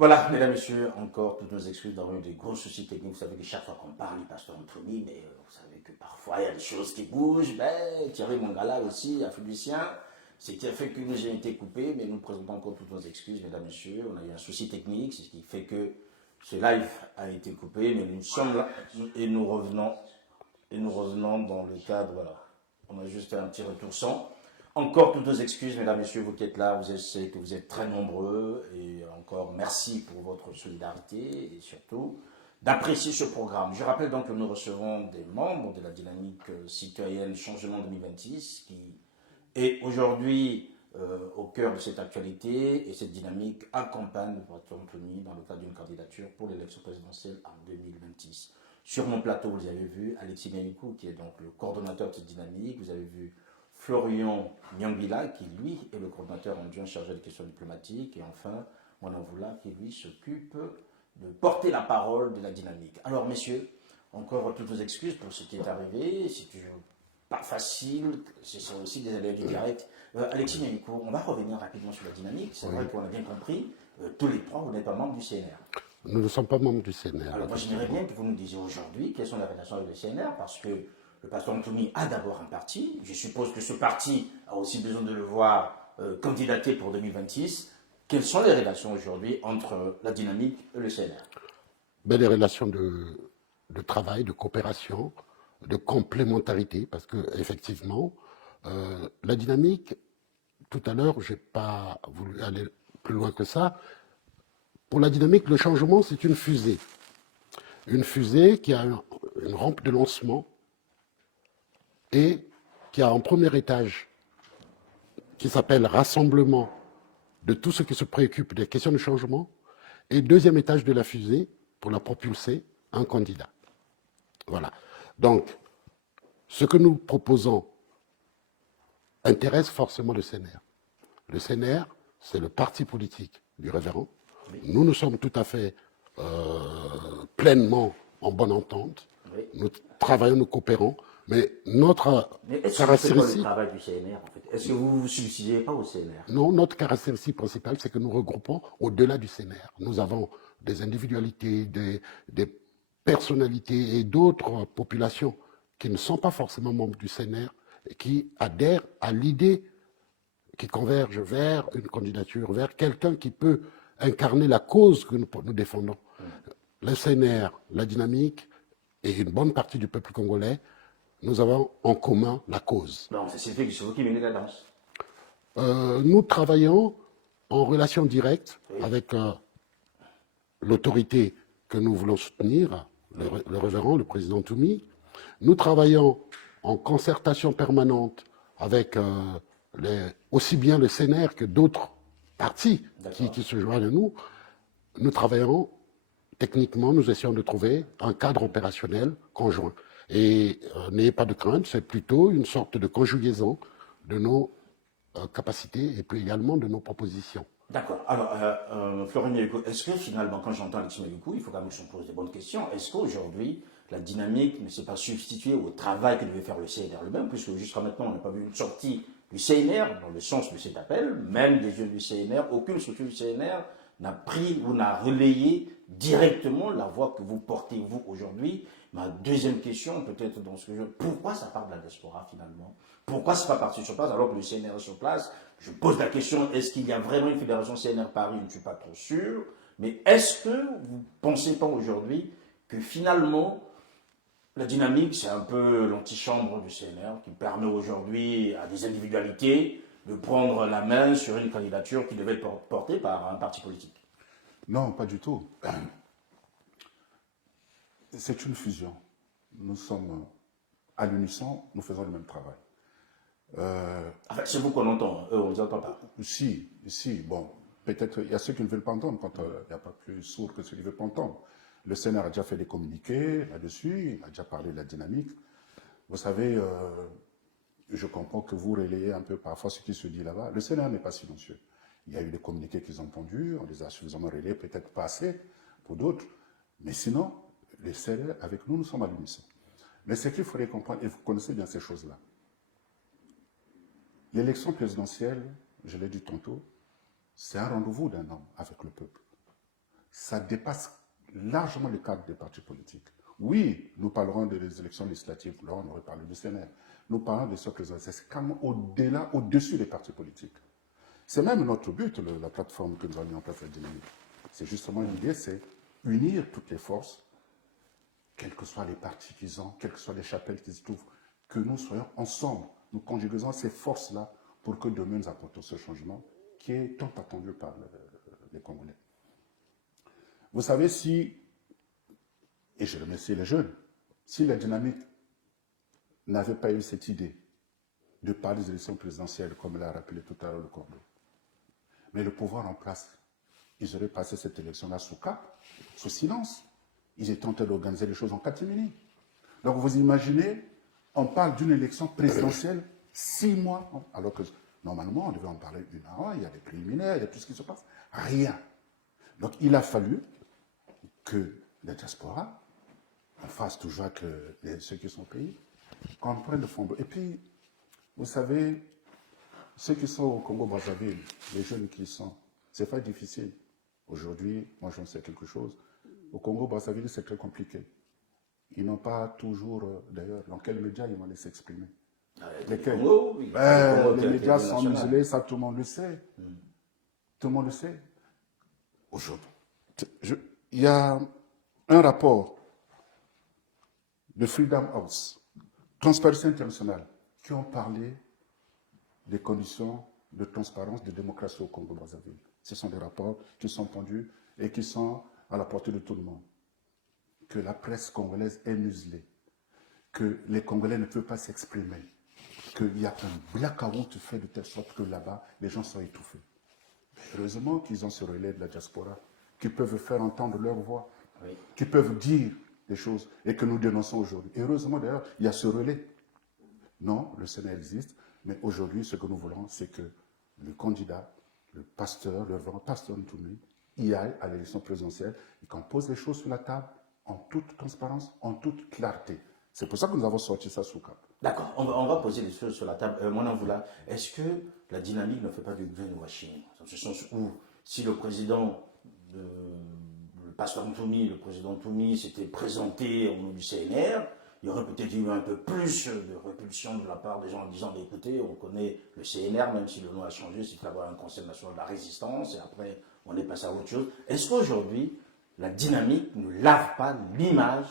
Voilà, mesdames, messieurs, encore toutes nos excuses d'avoir eu des gros soucis techniques. Vous savez que chaque fois qu'on parle, il passe Anthony, mais vous savez que parfois il y a des choses qui bougent. Ben, Thierry Mongala aussi a fait du sien. C'était fait que nous avons été coupés, mais nous présentons encore toutes nos excuses, mesdames, messieurs. On a eu un souci technique, c'est ce qui fait que ce live a été coupé, mais nous sommes là et nous revenons dans le cadre, voilà. On a juste fait un petit retour sans. Encore toutes nos excuses, mesdames, messieurs, vous qui êtes là, vous savez que vous êtes très nombreux et encore merci pour votre solidarité et surtout d'apprécier ce programme. Je rappelle donc que nous recevons des membres de la dynamique citoyenne Changement 2026 qui est aujourd'hui au cœur de cette actualité et cette dynamique accompagne le Patrick Anthony dans le cadre d'une candidature pour l'élection présidentielle en 2026. Sur mon plateau, vous avez vu Alexis Mianikou, qui est donc le coordonnateur de cette dynamique. Vous avez vu Florian Nyangila, qui lui est le coordonnateur adjoint chargé des questions diplomatiques. Et enfin, Wanavoula, qui lui s'occupe de porter la parole de la dynamique. Alors, messieurs, encore toutes vos excuses pour ce qui est arrivé. C'est toujours pas facile, c'est aussi des aléas du direct. Alexis Mianikou, on va revenir rapidement sur la dynamique. C'est vrai qu'on a bien compris, tous les trois, vous n'êtes pas membres du CNR. Nous ne sommes pas membres du CNR. Alors moi j'aimerais bien que vous nous disiez aujourd'hui quelles sont les relations avec le CNR, parce que le pasteur Anthony a d'abord un parti. Je suppose que ce parti a aussi besoin de le voir candidater pour 2026. Quelles sont les relations aujourd'hui entre la dynamique et le CNR? Les relations de travail, de coopération, de complémentarité, parce que effectivement, la dynamique, tout à l'heure, je n'ai pas voulu aller plus loin que ça. Pour la dynamique, le changement, c'est une fusée. Une fusée qui a une rampe de lancement et qui a un premier étage qui s'appelle rassemblement de tout ce qui se préoccupe des questions de changement, et deuxième étage de la fusée, pour la propulser, un candidat. Voilà. Donc, ce que nous proposons intéresse forcément le CNR. Le CNR, c'est le parti politique du révérend. Oui. Nous sommes tout à fait pleinement en bonne entente. Oui. Nous travaillons, nous coopérons, mais notre caractéristique... le travail du CNR, en fait? Est-ce que vous ne vous substituez pas au CNR? Non, notre caractéristique principale, c'est que nous regroupons au-delà du CNR. Nous avons des individualités, des personnalités et d'autres populations qui ne sont pas forcément membres du CNR et qui adhèrent à l'idée qui converge vers une candidature, vers quelqu'un qui peut incarner la cause que nous défendons. Le CNR, la dynamique et une bonne partie du peuple congolais, nous avons en commun la cause. Donc, c'est vous qui menez la danse. Nous travaillons en relation directe avec l'autorité que nous voulons soutenir, le révérend, le président Toumi. Nous travaillons en concertation permanente avec aussi bien le CNR que d'autres partis qui se joignent à nous. Nous travaillons techniquement, nous essayons de trouver un cadre opérationnel conjoint. Et n'ayez pas de crainte, c'est plutôt une sorte de conjugaison de nos capacités et puis également de nos propositions. D'accord. Alors, Florian Mialiko, est-ce que finalement, quand j'entends Alexis Mialiko, il faut quand même que je me pose des bonnes questions. Est-ce qu'aujourd'hui, la dynamique ne s'est pas substituée au travail que devait faire le CNR lui-même, puisque jusqu'à maintenant, on n'a pas vu une sortie du CNR, dans le sens de cet appel, même des jeunes du CNR, aucune structure du CNR n'a pris ou n'a relayé directement la voix que vous portez, vous, aujourd'hui. Ma deuxième question, peut-être dans ce que pourquoi ça part de la diaspora, finalement? Pourquoi ce n'est pas parti sur place alors que le CNR est sur place? Je pose la question, est-ce qu'il y a vraiment une fédération CNR Paris? Je ne suis pas trop sûr. Mais est-ce que vous ne pensez pas aujourd'hui que finalement, la dynamique, c'est un peu l'antichambre du CNR qui permet aujourd'hui à des individualités de prendre la main sur une candidature qui devait être portée par un parti politique? Non, pas du tout. C'est une fusion. Nous sommes à l'unisson, nous faisons le même travail. Enfin, c'est vous qu'on entend, eux, on ne vous entend pas. Si, bon, peut-être il y a ceux qui ne veulent pas entendre quand il n'y a pas plus sourd que ceux qui ne veulent pas entendre. Le CNR a déjà fait des communiqués là-dessus, il a déjà parlé de la dynamique. Vous savez, je comprends que vous relayez un peu parfois ce qui se dit là-bas. Le CNR n'est pas silencieux. Il y a eu des communiqués qu'ils ont entendus, on les a suffisamment relayés, peut-être pas assez pour d'autres. Mais sinon, les CNR, avec nous, nous sommes à l'unisson. Mais ce qu'il faudrait comprendre, et vous connaissez bien ces choses-là, l'élection présidentielle, je l'ai dit tantôt, c'est un rendez-vous d'un homme avec le peuple. ça dépasse largement le cadre des partis politiques. Oui, nous parlerons des élections législatives, là on aurait parlé du Sénat. Nous parlons de ce présidentiel, c'est carrément au-delà, au-dessus des partis politiques. C'est même notre but, la plateforme que nous avons mis en place, la dynamique. C'est justement l'idée, c'est unir toutes les forces, quels que soient les partis qu'ils ont, quelles que soient les chapelles qu'ils se trouvent, que nous soyons ensemble, nous conjuguons ces forces-là pour que demain nous apportons ce changement qui est tant attendu par les Congolais. Vous savez, et je remercie les jeunes, si la dynamique n'avait pas eu cette idée de parler des élections présidentielles, comme l'a rappelé tout à l'heure le Congo, mais le pouvoir en place, ils auraient passé cette élection-là sous cap, sous silence. Ils étaient en train d'organiser les choses en catimini. Donc vous imaginez, on parle d'une élection présidentielle 6 mois, alors que normalement on devait en parler une à un, il y a des préliminaires, il y a tout ce qui se passe. Rien. Donc il a fallu que la diaspora, en face toujours que ceux qui sont au pays, comprennent le fond. Et puis, vous savez, ceux qui sont au Congo-Brazzaville, les jeunes qui y sont, c'est pas difficile. Aujourd'hui, moi j'en sais quelque chose. Au Congo-Brazzaville, c'est très compliqué. Ils n'ont pas toujours, d'ailleurs, dans quels médias ils vont les s'exprimer. Lesquels? Les médias sont muselés, ça tout le monde le sait. Tout le monde le sait. Aujourd'hui, il y a un rapport de Freedom House, Transparency International, qui ont parlé des conditions de transparence, de démocratie au Congo-Brazzaville. Ce sont des rapports qui sont pendus et qui sont à la portée de tout le monde. Que la presse congolaise est muselée, que les Congolais ne peuvent pas s'exprimer, qu'il y a un blackout fait de telle sorte que là-bas, les gens sont étouffés. Heureusement qu'ils ont ce relais de la diaspora, qui peuvent faire entendre leur voix, qui peuvent dire des choses et que nous dénonçons aujourd'hui. Et heureusement d'ailleurs, il y a ce relais. Non, le Sénat existe, mais aujourd'hui, ce que nous voulons, c'est que le candidat, le pasteur, le vrai pasteur Ntoumi, y aille à l'élection présidentielle et qu'on pose les choses sur la table en toute transparence, en toute clarté. C'est pour ça que nous avons sorti ça sous cap. D'accord, on va poser les choses sur la table. Monanvoula, est-ce que la dynamique ne fait pas du greenwashing? Dans ce sens où, si le président, le pasteur Ntoumi, le président Ntoumi s'était présenté au nom du CNR, il y aurait peut-être eu un peu plus de répulsion de la part des gens en disant, écoutez, on connaît le CNR, même si le nom a changé, c'est d'avoir un Conseil national de la résistance, et après, on est passé à autre chose. Est-ce qu'aujourd'hui, la dynamique ne lave pas l'image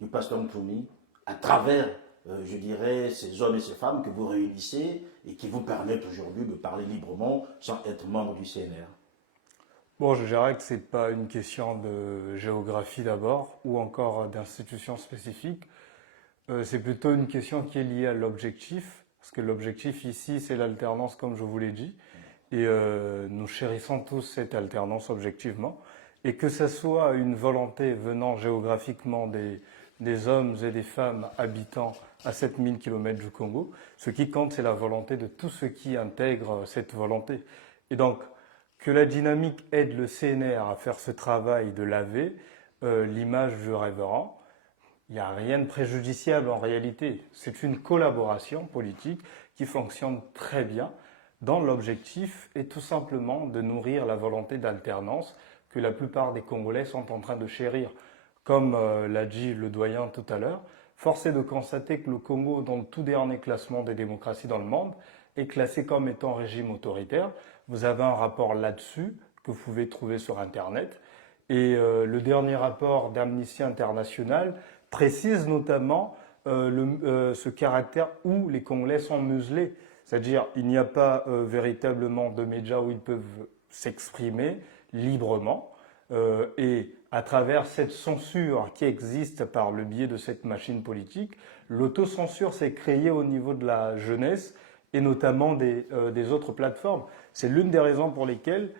du pasteur Ntoumi à travers, je dirais, ces hommes et ces femmes que vous réunissez et qui vous permettent aujourd'hui de parler librement sans être membre du CNR? Bon, je dirais que ce n'est pas une question de géographie d'abord, ou encore d'institution spécifique. C'est plutôt une question qui est liée à l'objectif, parce que l'objectif ici, c'est l'alternance, comme je vous l'ai dit, et nous chérissons tous cette alternance objectivement, et que ce soit une volonté venant géographiquement des hommes et des femmes habitant à 7000 km du Congo, ce qui compte, c'est la volonté de tous ceux qui intègrent cette volonté. Et donc, que la dynamique aide le CNR à faire ce travail de laver l'image du révérend, il n'y a rien de préjudiciable en réalité. C'est une collaboration politique qui fonctionne très bien dans l'objectif est tout simplement de nourrir la volonté d'alternance que la plupart des Congolais sont en train de chérir. Comme l'a dit le doyen tout à l'heure, force est de constater que le Congo, dans le tout dernier classement des démocraties dans le monde, est classé comme étant régime autoritaire. Vous avez un rapport là-dessus que vous pouvez trouver sur Internet. Et le dernier rapport d'Amnesty International précise notamment ce caractère où les Congolais sont muselés. C'est-à-dire il n'y a pas véritablement de médias où ils peuvent s'exprimer librement. Et à travers cette censure qui existe par le biais de cette machine politique, l'autocensure s'est créée au niveau de la jeunesse et notamment des autres plateformes. C'est l'une des raisons pour lesquelles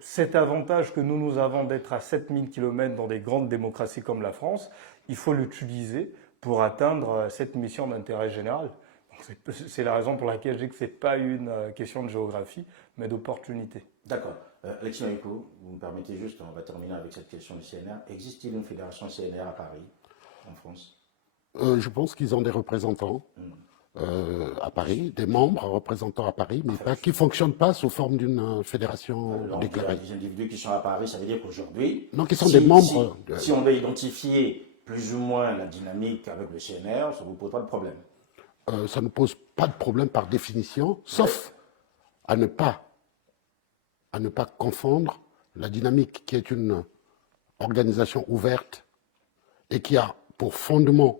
cet avantage que nous avons d'être à 7000 km dans des grandes démocraties comme la France, il faut l'utiliser pour atteindre cette mission d'intérêt général. C'est la raison pour laquelle je dis que ce n'est pas une question de géographie, mais d'opportunité. D'accord. Alexis Maïko, vous me permettez juste, on va terminer avec cette question du CNR. Existe-t-il une fédération CNR à Paris, en France? Je pense qu'ils ont des représentants. à Paris, des membres représentants à Paris, mais qui ne fonctionnent pas sous forme d'une fédération Donc, déclarée. des individus qui sont à Paris, ça veut dire qu'aujourd'hui, Non, qui sont des membres. si on veut identifier plus ou moins la dynamique avec le CNR, ça ne vous pose pas de problème. Ça ne pose pas de problème par définition, sauf à ne pas confondre la dynamique qui est une organisation ouverte et qui a pour fondement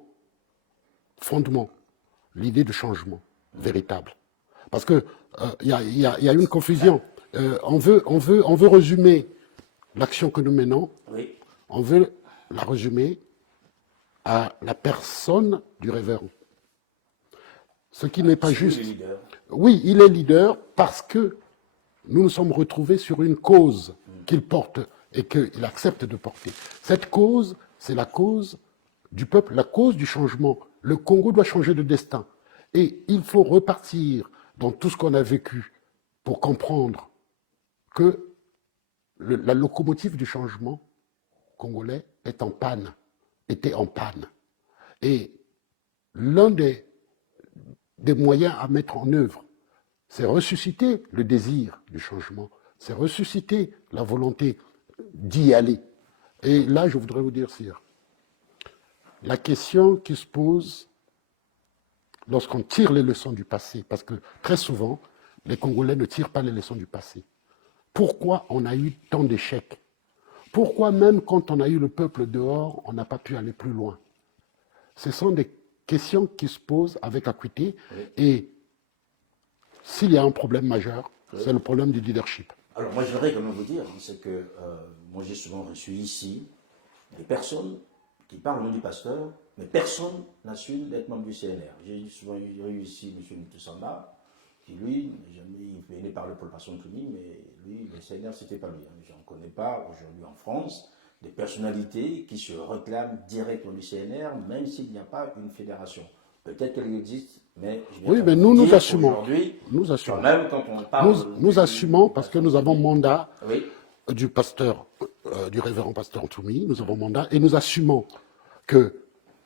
l'idée de changement véritable. Parce que y a une confusion. On veut résumer l'action que nous menons, Oui. on veut la résumer à la personne du révérend. Ce qui n'est pas juste. Leader. Oui, il est leader parce que nous nous sommes retrouvés sur une cause qu'il porte et qu'il accepte de porter. Cette cause, c'est la cause du peuple, la cause du changement. Le Congo doit changer de destin. Et il faut repartir dans tout ce qu'on a vécu pour comprendre que la locomotive du changement congolais est en panne, était en panne. Et l'un des moyens à mettre en œuvre, c'est ressusciter le désir du changement, c'est ressusciter la volonté d'y aller. Et là, je voudrais vous dire, sire, la question qui se pose lorsqu'on tire les leçons du passé, parce que très souvent, les Congolais ne tirent pas les leçons du passé. Pourquoi on a eu tant d'échecs? Pourquoi même quand on a eu le peuple dehors, on n'a pas pu aller plus loin? Ce sont des questions qui se posent avec acuité et s'il y a un problème majeur, c'est le problème du leadership. Alors moi je voudrais quand même vous dire, c'est que moi j'ai souvent reçu ici des personnes qui parlent au nom du pasteur, mais personne n'a su d'être membre du CNR. J'ai souvent eu ici M. Mutoussamba, qui lui, il venait parler pour le pasteur Ntoumi, mais lui, le CNR, c'était pas lui. Je n'en connais pas aujourd'hui en France des personnalités qui se réclament directement du CNR, même s'il n'y a pas une fédération. Peut-être qu'elle existe, mais oui, mais nous assumons. Nous assumons. Quand même, quand on parle nous assumons parce que nous avons mandat oui. du pasteur, du révérend pasteur Ntoumi, nous avons mandat et nous assumons que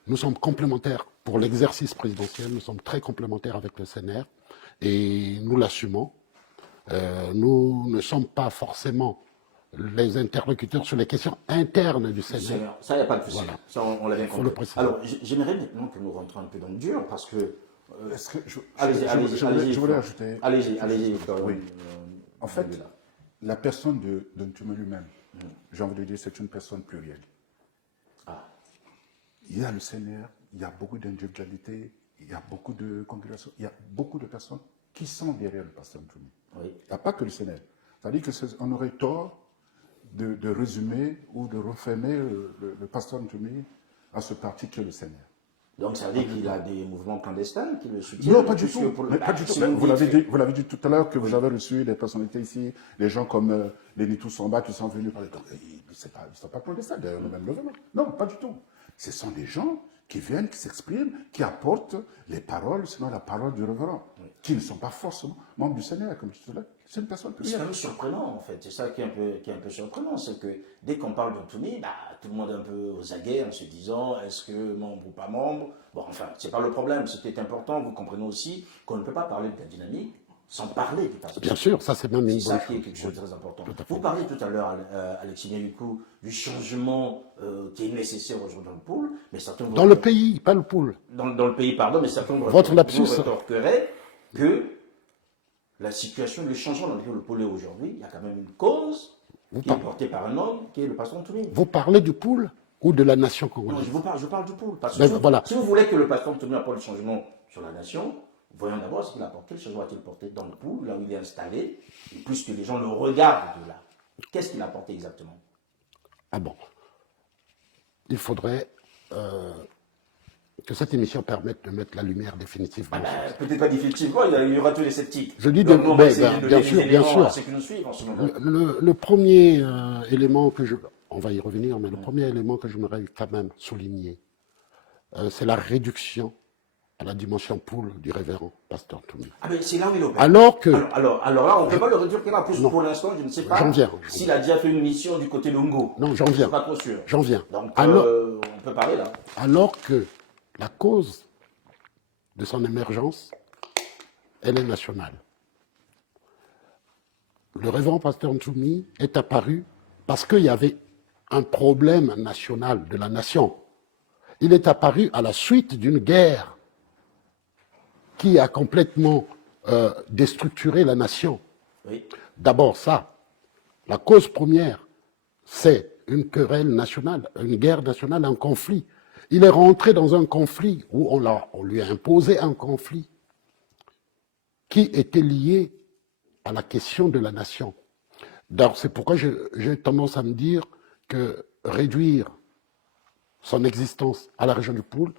nous sommes complémentaires pour l'exercice présidentiel, nous sommes très complémentaires avec le CNR et nous l'assumons. Nous ne sommes pas forcément les interlocuteurs sur les questions internes du CNR. Ça, il n'y a pas de souci. Voilà. Ça, on l'a bien compris. Alors, j'aimerais maintenant que nous rentrons un peu dans le dur, parce que... je voulais ajouter... Allez-y. Oui. En fait, la personne de Ntoumi lui-même, j'ai envie de dire, c'est une personne plurielle. Ah. Il y a le CNR, il y a beaucoup d'individualités, il y a beaucoup de congrégations, il y a beaucoup de personnes qui sont derrière le pasteur Ntoumi. Oui. Il n'y a pas que le CNR. C'est-à-dire qu'on aurait tort de résumer ou de refermer le pasteur Ntoumi à ce parti qui est le CNR. Donc ça veut dire qu'il a des mouvements clandestins qui le soutiennent? Non, pas du tout. Pas du tout. Vous l'avez dit tout à l'heure que vous avez reçu des personnalités ici, des gens comme les Mutoussamba qui sont venus parler. Ils ne sont pas clandestins, d'ailleurs, le même gouvernement. Non, pas du tout. Ce sont des gens qui viennent, qui s'expriment, qui apportent les paroles, sinon la parole du révérend, qui ne sont pas forcément membres du Sénat, comme je disais là. C'est une personne plurielle. C'est un peu surprenant, en fait. C'est ça qui est un peu surprenant. C'est que dès qu'on parle de Ntoumi, tout le monde est un peu aux aguets en se disant est-ce que membre ou pas membre. Bon, enfin, c'est pas le problème. C'était important. Vous comprenez aussi qu'on ne peut pas parler de la dynamique sans parler du pasteur. Bien sûr, ça c'est même une bonne chose. C'est ça qui est quelque chose de très important. Vous parlez tout à l'heure, Alexis Nialukou, du changement qui est nécessaire aujourd'hui dans le pôle, mais certains... Dans le pays, pas le pôle. Dans le pays, pardon, mais certains Votre lapsus rétorqueraient que la situation, le changement dans lequel le pôle est aujourd'hui, il y a quand même une cause qui est portée par un homme, qui est le pasteur Ntoumi. Vous parlez du pôle ou de la nation congolaise? Non, je parle du pôle. Parce que si vous voulez que le pasteur Ntoumi apporte le changement sur la nation, voyons d'abord ce qu'il a apporté. Quel changement a-t-il porté dans le pôle, là où il est installé, et puisque les gens le regardent de là. Qu'est-ce qu'il a apporté exactement? Ah bon. Il faudrait que cette émission permette de mettre la lumière définitivement. Peut-être pas définitivement, il y aura tous les sceptiques. Je dis donc, bien sûr. Ceux qui nous suivent en ce moment. Le premier élément que on va y revenir, mais le premier élément que je voudrais quand même souligner, c'est la réduction à la dimension poule du révérend pasteur Ntoumi. Ah mais c'est là où il opère. Alors là, on ne peut pas le réduire qu'à plus. Pour l'instant, je ne sais pas s'il a déjà fait une mission du côté Longo. Non, j'en viens. Je ne suis pas trop sûr. J'en viens. Donc, on peut parler là. Alors que la cause de son émergence, elle est nationale. Le révérend pasteur Ntoumi est apparu parce qu'il y avait un problème national de la nation. Il est apparu à la suite d'une guerre qui a complètement déstructuré la nation. Oui. D'abord ça, la cause première, c'est une querelle nationale, une guerre nationale, un conflit. Il est rentré dans un conflit où on lui a imposé un conflit qui était lié à la question de la nation. Donc c'est pourquoi j'ai tendance à me dire que réduire son existence à la région du Poul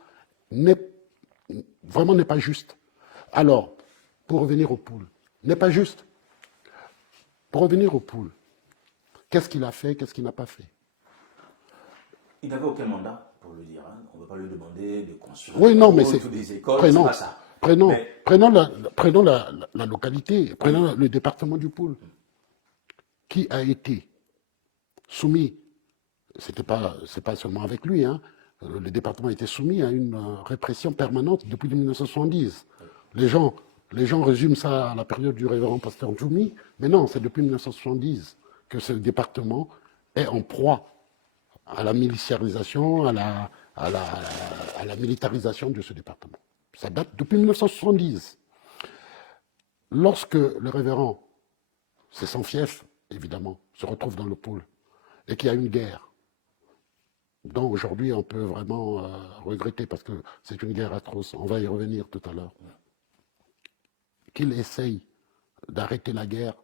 vraiment n'est pas juste. Alors, pour revenir au Poul, n'est pas juste. Pour revenir au Poul, qu'est-ce qu'il a fait, qu'est-ce qu'il n'a pas fait? Il n'avait aucun mandat, pour le dire. Hein. On ne va pas lui demander de construire Oui, non, mais c'est... des écoles, c'est pas ça. Prenons la localité, prenons le département du Poul, qui a été soumis, c'est pas seulement avec lui, hein, le département a été soumis à une répression permanente depuis 1970. Les gens résument ça à la période du révérend pasteur Ntoumi, mais non, c'est depuis 1970 que ce département est en proie à la militarisation, à la militarisation de ce département. Ça date depuis 1970. Lorsque le révérend, c'est son fief, évidemment, se retrouve dans le Poul, et qu'il y a une guerre, dont aujourd'hui on peut vraiment regretter, parce que c'est une guerre atroce, on va y revenir tout à l'heure, qu'il essaye d'arrêter la guerre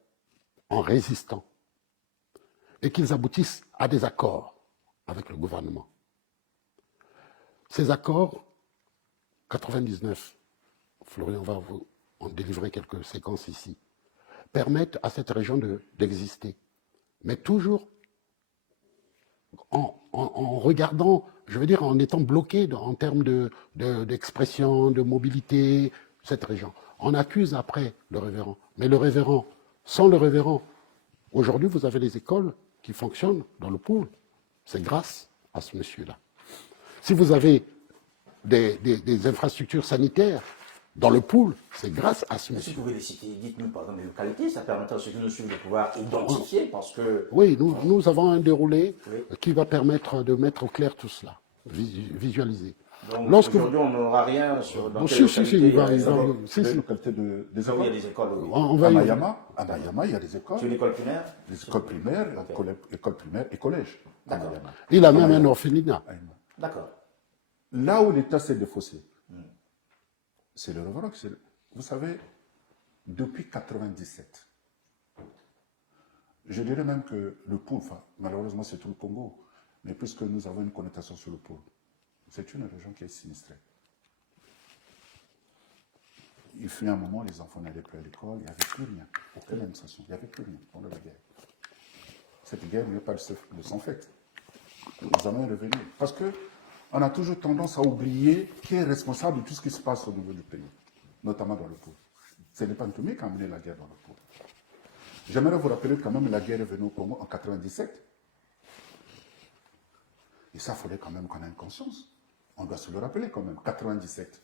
en résistant, et qu'ils aboutissent à des accords avec le gouvernement. Ces accords, 99, Florian va vous en délivrer quelques séquences ici, permettent à cette région d'exister, mais toujours en regardant, je veux dire, en étant bloqué en termes d'expression, de mobilité, cette région. On accuse après le révérend, mais le révérend, sans le révérend, aujourd'hui vous avez les écoles qui fonctionnent dans le Poul, c'est grâce à ce monsieur-là. Si vous avez des infrastructures sanitaires dans le Poul, c'est grâce à ce monsieur. Si vous pouvez les citer, dites-nous par exemple les localités, ça permettra à ceux qui nous suivent de pouvoir identifier, parce que... Oui, nous avons un déroulé qui va permettre de mettre au clair tout cela, visualiser. Donc aujourd'hui, on n'aura rien sur... Dans quelle localité il y a des écoles. À Mayama, il y a des écoles. C'est une école primaire? Des écoles primaires, écoles primaires et collèges. D'accord. Il a même un orphelinat. D'accord. Là où l'État s'est défaussé, c'est le révérend. Vous savez, depuis 1997, je dirais même que le Poul, enfin, malheureusement c'est tout le Congo, mais puisque nous avons une connotation sur le Poul, c'est une région qui est sinistrée. Il fut un moment, les enfants n'allaient plus à l'école, il n'y avait plus rien, aucune administration, il n'y avait plus rien pendant la guerre. Cette guerre n'est pas de son fait. Nous allons y revenir. Parce qu'on a toujours tendance à oublier qui est responsable de tout ce qui se passe au niveau du pays, notamment dans le Poul. Ce n'est pas Ntoumi qui a mené la guerre dans le Poul. J'aimerais vous rappeler quand même la guerre est venue au Congo en 1997. Et ça, il fallait quand même qu'on ait une conscience. On doit se le rappeler quand même. 1997.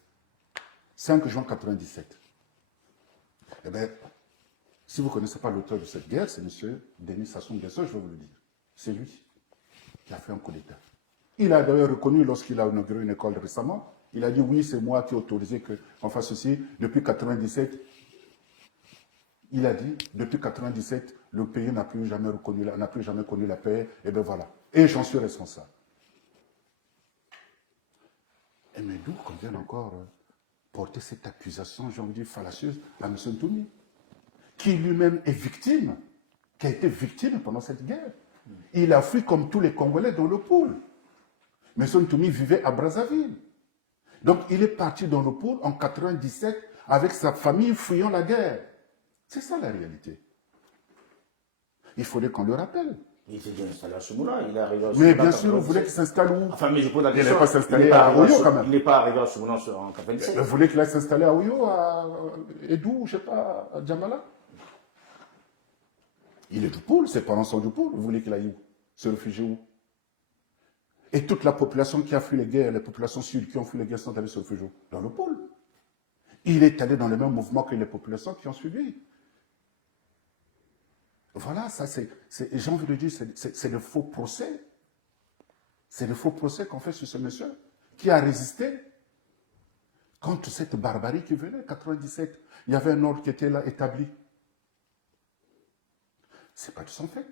5 juin 1997. Eh bien, si vous ne connaissez pas l'auteur de cette guerre, c'est M. Denis Sassou Nguesso, je vais vous le dire. C'est lui qui a fait un coup d'État. Il a d'ailleurs reconnu, lorsqu'il a inauguré une école récemment, il a dit oui, c'est moi qui ai autorisé qu'on fasse ceci. Depuis 1997, il a dit, depuis 1997, le pays n'a plus jamais connu la paix, et bien voilà. Et j'en suis responsable. Et mais d'où qu'on vient encore porter cette accusation, j'ai envie de dire, fallacieuse à M. Ntoumi, qui lui-même est victime, qui a été victime pendant cette guerre. Il a fui comme tous les Congolais dans le Poul. M. Ntoumi vivait à Brazzaville. Donc il est parti dans le Poul en 1997 avec sa famille fuyant la guerre. C'est ça la réalité. Il fallait qu'on le rappelle. Il s'est bien installé à Soumoula, il est arrivé à Soumoula. Mais bien sûr, vous voulez qu'il s'installe où? Enfin, mais je pose la question. Il n'est pas s'installer à Oyo quand même. Il n'est pas arrivé à Soumoula en 1997. Vous voulez qu'il aille s'installer à Oyo, à Edou, je ne sais pas, à Djamala? Il est du Poul, ses parents sont du Poul. Vous voulez qu'il aille où? Se réfugier où? Et toute la population qui a fui les guerres, les populations sud qui ont fui les guerres sont allées se réfugier où? Dans le Poul. Il est allé dans le même mouvement que les populations qui ont suivi. Voilà, ça j'ai envie de dire, c'est le faux procès. C'est le faux procès qu'on fait sur ce monsieur qui a résisté contre cette barbarie qui venait, 97. Il y avait un ordre qui était là établi. C'est pas de son fait.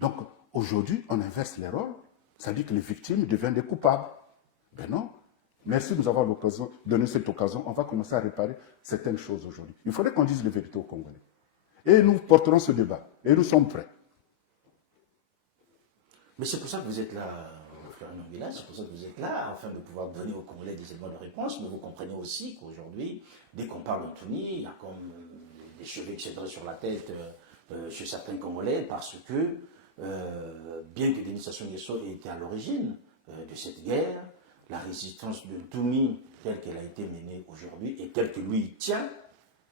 Donc, aujourd'hui, on inverse les rôles. Ça dit que les victimes deviennent des coupables. Ben non. Merci de nous avoir donné cette occasion. On va commencer à réparer certaines choses aujourd'hui. Il faudrait qu'on dise la vérité aux Congolais. Et nous porterons ce débat. Et nous sommes prêts. Mais c'est pour ça que vous êtes là, Florian Nguilla, c'est pour ça que vous êtes là, afin de pouvoir donner aux Congolais des éléments de réponse. Mais vous comprenez aussi qu'aujourd'hui, dès qu'on parle d'Anthony, il y a comme des cheveux qui se dressent sur la tête chez certains Congolais, parce que, bien que Denis Sassou Nguesso ait été à l'origine de cette guerre, la résistance de Ntoumi, telle qu'elle a été menée aujourd'hui, et telle que lui tient,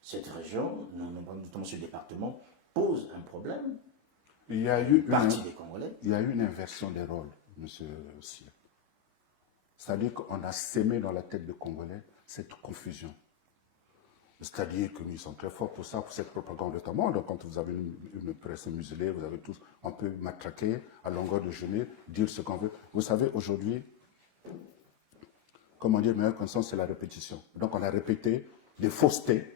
cette région, notamment ce département, pose un problème. Il y a eu Partie des Congolais. Il y a eu une inversion des rôles, M. Silla. C'est-à-dire qu'on a sémé dans la tête des Congolais cette confusion. C'est-à-dire qu'ils sont très forts pour ça, pour cette propagande notamment. Donc, quand vous avez une presse muselée, vous avez tous un peu matraqué à longueur de journée, dire ce qu'on veut. Vous savez, aujourd'hui, comment dire, meilleure conscience, c'est la répétition. Donc, on a répété des faussetés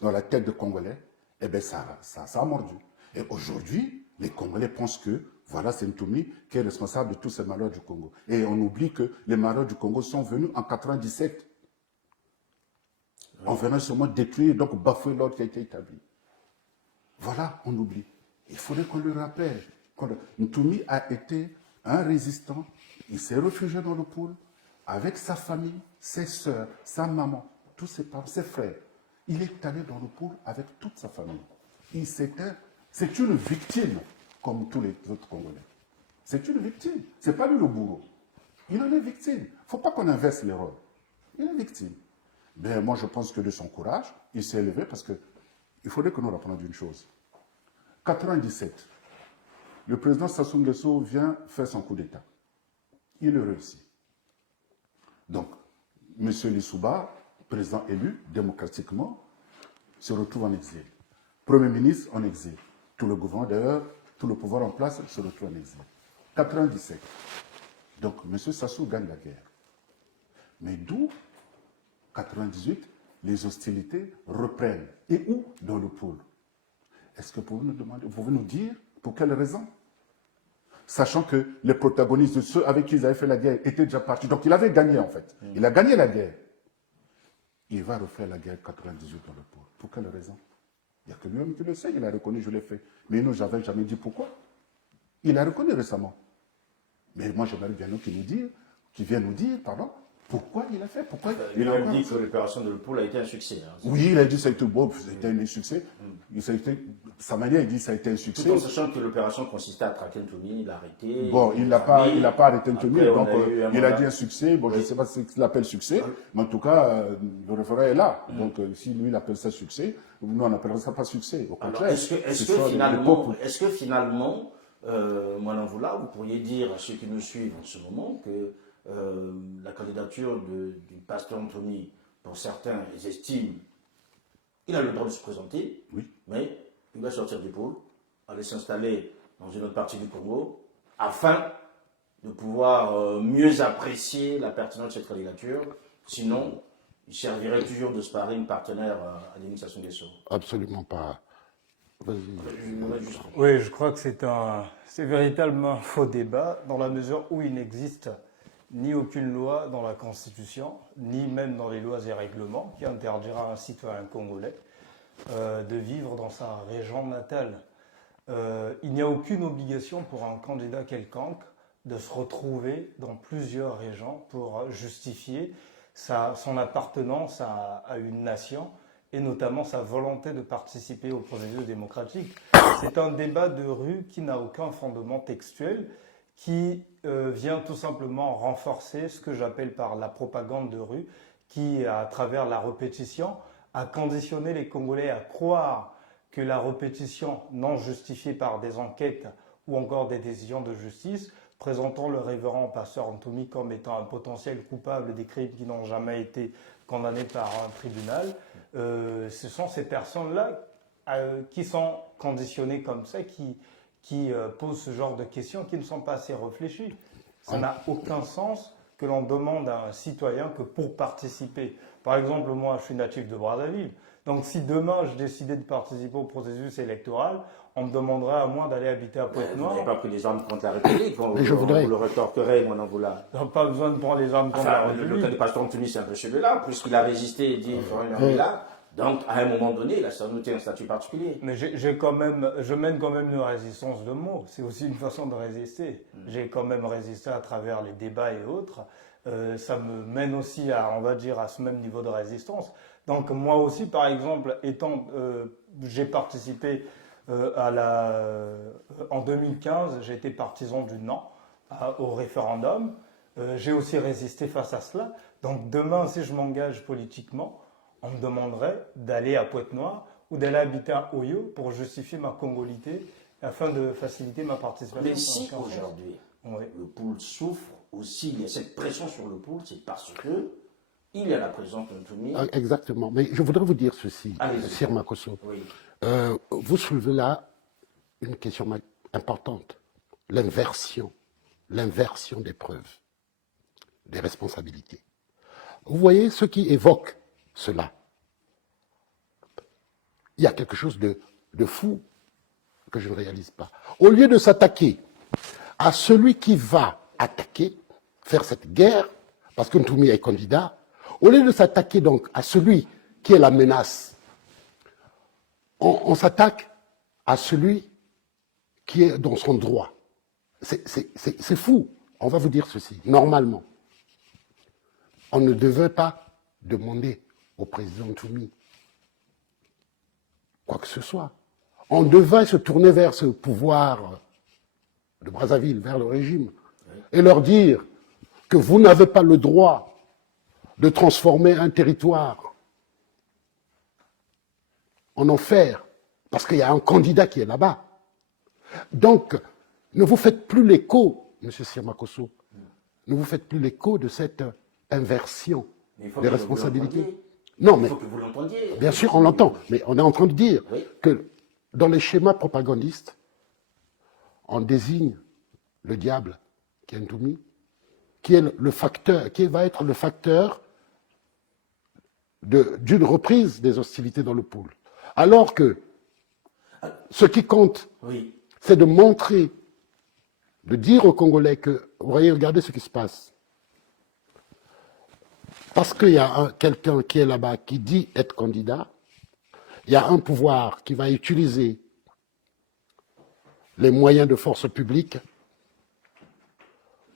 dans la tête des Congolais. Eh bien, ça a mordu. Et aujourd'hui, les Congolais pensent que, voilà, c'est Ntoumi qui est responsable de tous ces malheurs du Congo. Et on oublie que les malheurs du Congo sont venus en 97. On venait seulement détruire, donc bafouer l'ordre qui a été établi. Voilà, on oublie. Il faudrait qu'on le rappelle. Ntoumi a été un résistant. Il s'est réfugié dans le pôle avec sa famille, ses sœurs, sa maman, tous ses parents, ses frères. Il est allé dans le pôle avec toute sa famille. C'est une victime, comme tous les autres Congolais. C'est une victime. Ce n'est pas lui le bourreau. Il en est victime. Il ne faut pas qu'on inverse les rôles. Il est victime. Mais moi, je pense que de son courage, il s'est élevé parce qu'il faudrait que nous rappelions d'une chose. 97, le président Sassou Nguesso vient faire son coup d'État. Il le réussit. Donc, M. Lissouba, président élu démocratiquement, se retrouve en exil. Premier ministre en exil. Tout le gouvernement, d'ailleurs, tout le pouvoir en place se retrouve en exil. 97. Donc, M. Sassou gagne la guerre. Mais d'où 98, les hostilités reprennent. Et où? Dans le pôle. Est-ce que vous pouvez nous dire pour quelle raison? Sachant que les protagonistes de ceux avec qui ils avaient fait la guerre étaient déjà partis. Donc il avait gagné en fait. Il a gagné la guerre. Il va refaire la guerre 98 dans le pôle. Pour quelle raison? Il n'y a que lui-même qui le sait. Il a reconnu, je l'ai fait. Mais nous, j'avais jamais dit pourquoi. Il a reconnu récemment. Mais moi, j'aimerais bien qu'il vienne nous dire, pardon, pourquoi il a fait, pourquoi il a dit que l'opération de l'Opole a été un succès. Hein. Oui, il a dit que ça a été beau, ça a été un succès. Sa manière, il dit que ça a été un succès. Tout en sachant que l'opération consistait à traquer Ntoumi, il l'a arrêté. Bon, il n'a pas arrêté Ntoumi, donc il a dit un succès. Bon, oui. Je ne sais pas ce qu'il appelle succès, mais en tout cas, le référent est là. Donc, si lui, il appelle ça succès, nous, on n'appellera ça pas succès. Au contraire. Est-ce que finalement, Mwananvoula, vous pourriez dire à ceux qui nous suivent en ce moment que la candidature du pasteur Ntoumi, pour certains, ils estiment qu'il a le droit de se présenter, oui. Mais il va sortir du pôle, aller s'installer dans une autre partie du Congo, afin de pouvoir mieux apprécier la pertinence de cette candidature. Sinon, il servirait toujours de sparring partenaire à Denis Sassou Nguesso. Absolument pas. Oui, je crois que c'est véritablement un faux débat, dans la mesure où il n'existe ni aucune loi dans la Constitution, ni même dans les lois et règlements qui interdira à un citoyen congolais de vivre dans sa région natale. Il n'y a aucune obligation pour un candidat quelconque de se retrouver dans plusieurs régions pour justifier son appartenance à une nation et notamment sa volonté de participer au processus démocratique. C'est un débat de rue qui n'a aucun fondement textuel, qui vient tout simplement renforcer ce que j'appelle par la propagande de rue, qui, à travers la répétition, a conditionné les Congolais à croire que la répétition non justifiée par des enquêtes ou encore des décisions de justice présentant le révérend pasteur Ntoumi comme étant un potentiel coupable des crimes qui n'ont jamais été condamnés par un tribunal. Ce sont ces personnes-là qui sont conditionnées comme ça, qui posent ce genre de questions qui ne sont pas assez réfléchies. Ça n'a aucun sens que l'on demande à un citoyen que pour participer, par exemple, moi je suis natif de Brazzaville, donc si demain je décidais de participer au processus électoral, on me demanderait à moi d'aller habiter à Vous Pointe-Noire. n'avez pas pris les armes contre la République, on, Mais je voudrais- vous le retorquerez, mon envoula. On n'a pas besoin de prendre les armes contre la Enfin, le cas République. du pasteur Ntoumi, c'est un peu celui-là, puisqu'il a résisté et dit il faut une armée là. Donc, à un moment donné, il a sans doute un statut particulier. Mais je mène quand même une résistance de mots. C'est aussi une façon de résister. J'ai quand même résisté à travers les débats et autres. Ça me mène aussi à, on va dire, à ce même niveau de résistance. Donc moi aussi, par exemple, j'ai participé en 2015, j'ai été partisan du non au référendum. J'ai aussi résisté face à cela. Donc demain, si je m'engage politiquement, on me demanderait d'aller à Pointe-Noire ou d'aller habiter à Oyo pour justifier ma congolité afin de faciliter ma participation. Mais si aujourd'hui, Oui. le pool souffre aussi, il y a cette pression sur le pool, c'est parce que il y a la présence de Ntoumi. Exactement. Mais je voudrais vous dire ceci, Allez-y. Sir Makosso. Oui. Vous soulevez là une question importante. L'inversion des preuves, des responsabilités. Vous voyez ceux qui évoquent cela. Il y a quelque chose de fou que je ne réalise pas. Au lieu de s'attaquer à celui qui va attaquer, faire cette guerre, parce que Ntoumi est candidat, au lieu de s'attaquer donc à celui qui est la menace, on s'attaque à celui qui est dans son droit. C'est fou. On va vous dire ceci. Normalement, on ne devait pas demander au président Ntoumi quoi que ce soit. On devait se tourner vers ce pouvoir de Brazzaville, vers le régime, et leur dire que vous n'avez pas le droit de transformer un territoire en enfer, parce qu'il y a un candidat qui est là-bas. Donc, ne vous faites plus l'écho, M. Sirmakosso, ne vous faites plus l'écho de cette inversion Mais il faut des que vous responsabilités. l'entendiez. Non, Il mais faut que vous l'entendiez. bien sûr, on l'entend, mais on est en train de dire Oui. que dans les schémas propagandistes, on désigne le diable, qui est Ntoumi, qui est le facteur, qui va être le facteur d'une reprise des hostilités dans le pôle. Alors que ce qui compte, Oui. c'est de montrer, de dire aux Congolais que, vous voyez, regardez ce qui se passe. Parce qu'il y a quelqu'un qui est là-bas qui dit être candidat, il y a un pouvoir qui va utiliser les moyens de force publique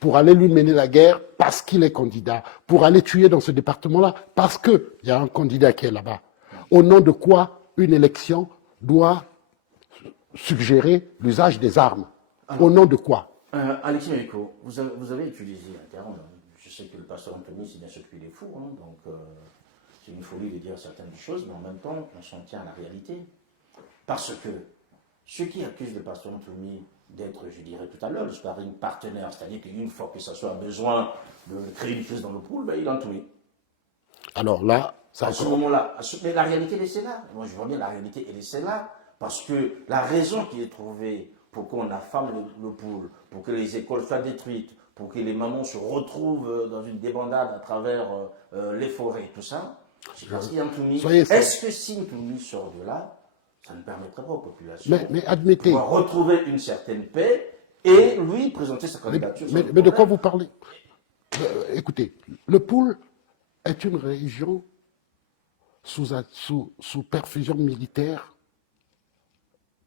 pour aller lui mener la guerre parce qu'il est candidat, pour aller tuer dans ce département-là parce qu'il y a un candidat qui est là-bas. Au nom de quoi une élection doit suggérer l'usage des armes? Au nom de quoi? Alexis Mérico, vous avez utilisé un terme. Je sais que le pasteur Ntoumi, c'est bien sûr qu'il est fou, hein, donc c'est une folie de dire certaines choses, mais en même temps, on s'en tient à la réalité. Parce que ceux qui accusent le pasteur Ntoumi d'être, je dirais tout à l'heure, le sparring partenaire, c'est-à-dire qu'une fois que ça soit besoin de créer une crise dans le pool, ben, il a Ntoumi. Alors là, ça À ce moment-là, mais la réalité, elle est celle-là. Moi, je vois bien la réalité, elle est celle-là. Parce que la raison qui est trouvée pour qu'on affame le pool, pour que les écoles soient détruites, pour que les mamans se retrouvent dans une débandade à travers les forêts, tout ça, c'est parce qu'il y a Ntoumi. Est-ce que si Ntoumi sort de là, ça ne permettrait pas aux populations mais admettez. de pouvoir retrouver une certaine paix et lui présenter sa candidature? Mais de quoi vous parlez? Écoutez, le Poul est une région sous perfusion militaire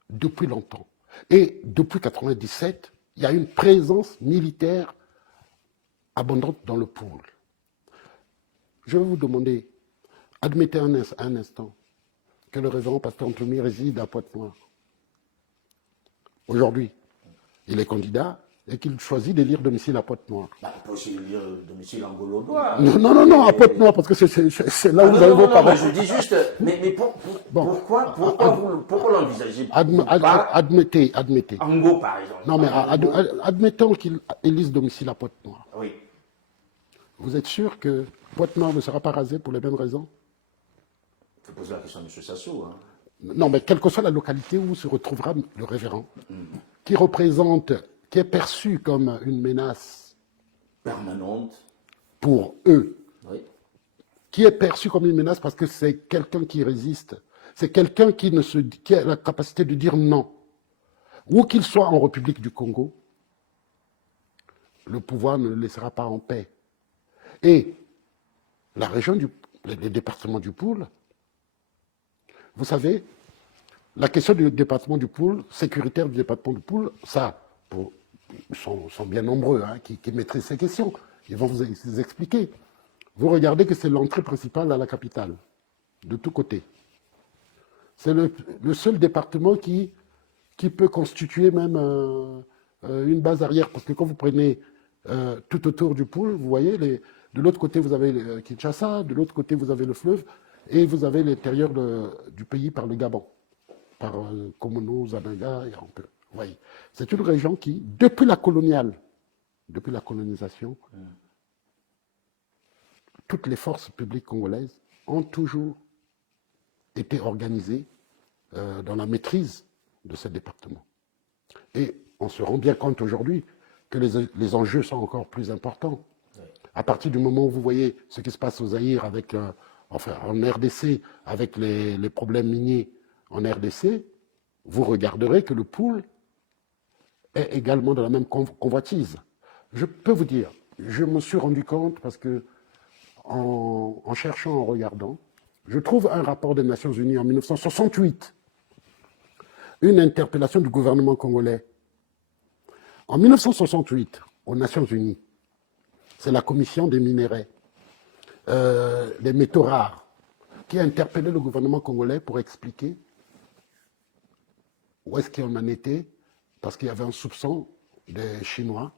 depuis longtemps. Et depuis 1997, il y a une présence militaire abondante dans le Poul. Je vais vous demander, admettez un instant que le révérend pasteur Ntoumi réside à Pointe-Noire. Aujourd'hui, il est candidat, et qu'il choisit d'élire domicile à Pointe-Noire. Bah, il peut aussi lire domicile en Gaulois. Non, à Pointe-Noire, parce que c'est là où vous avez vos Non, parents. mais je dis juste, mais pourquoi l'envisager pas Admettez. Ango, par exemple. Non, mais Ango. admettons qu'il élise domicile à Pointe-Noire. Oui. Vous êtes sûr que Pointe-Noire ne sera pas rasée pour les mêmes raisons? Il faut poser la question à M. Sassou. Hein. Non, mais quelle que soit la localité où se retrouvera le révérend, qui représente, qui est perçu comme une menace Permanente. pour eux, Oui. qui est perçu comme une menace parce que c'est quelqu'un qui résiste, c'est quelqu'un qui a la capacité de dire non. Où qu'il soit en République du Congo, le pouvoir ne le laissera pas en paix. Et la région, les départements du Poul, vous savez, la question du département du Poul, sécuritaire du département du Poul, ça, sont bien nombreux hein, qui maîtrisent ces questions. Ils vont vous expliquer. Vous regardez que c'est l'entrée principale à la capitale, de tous côtés. C'est le seul département qui peut constituer même une base arrière. Parce que quand vous prenez tout autour du Poul, vous voyez, de l'autre côté, vous avez Kinshasa, de l'autre côté, vous avez le fleuve, et vous avez l'intérieur du pays par le Gabon, par Komono, Zanaga, et un peu. Vous voyez. C'est une région qui, depuis la colonisation, toutes les forces publiques congolaises ont toujours été organisées dans la maîtrise de ce département. Et on se rend bien compte aujourd'hui que les enjeux sont encore plus importants. À partir du moment où vous voyez ce qui se passe au Zaïre, en RDC, avec les problèmes miniers en RDC, vous regarderez que le Poul est également dans la même convoitise. Je peux vous dire, je me suis rendu compte parce que en cherchant, en regardant, je trouve un rapport des Nations Unies en 1968, une interpellation du gouvernement congolais. En 1968, aux Nations Unies, c'est la commission des minéraux, les métaux rares, qui a interpellé le gouvernement congolais pour expliquer où est-ce qu'on en était, parce qu'il y avait un soupçon des Chinois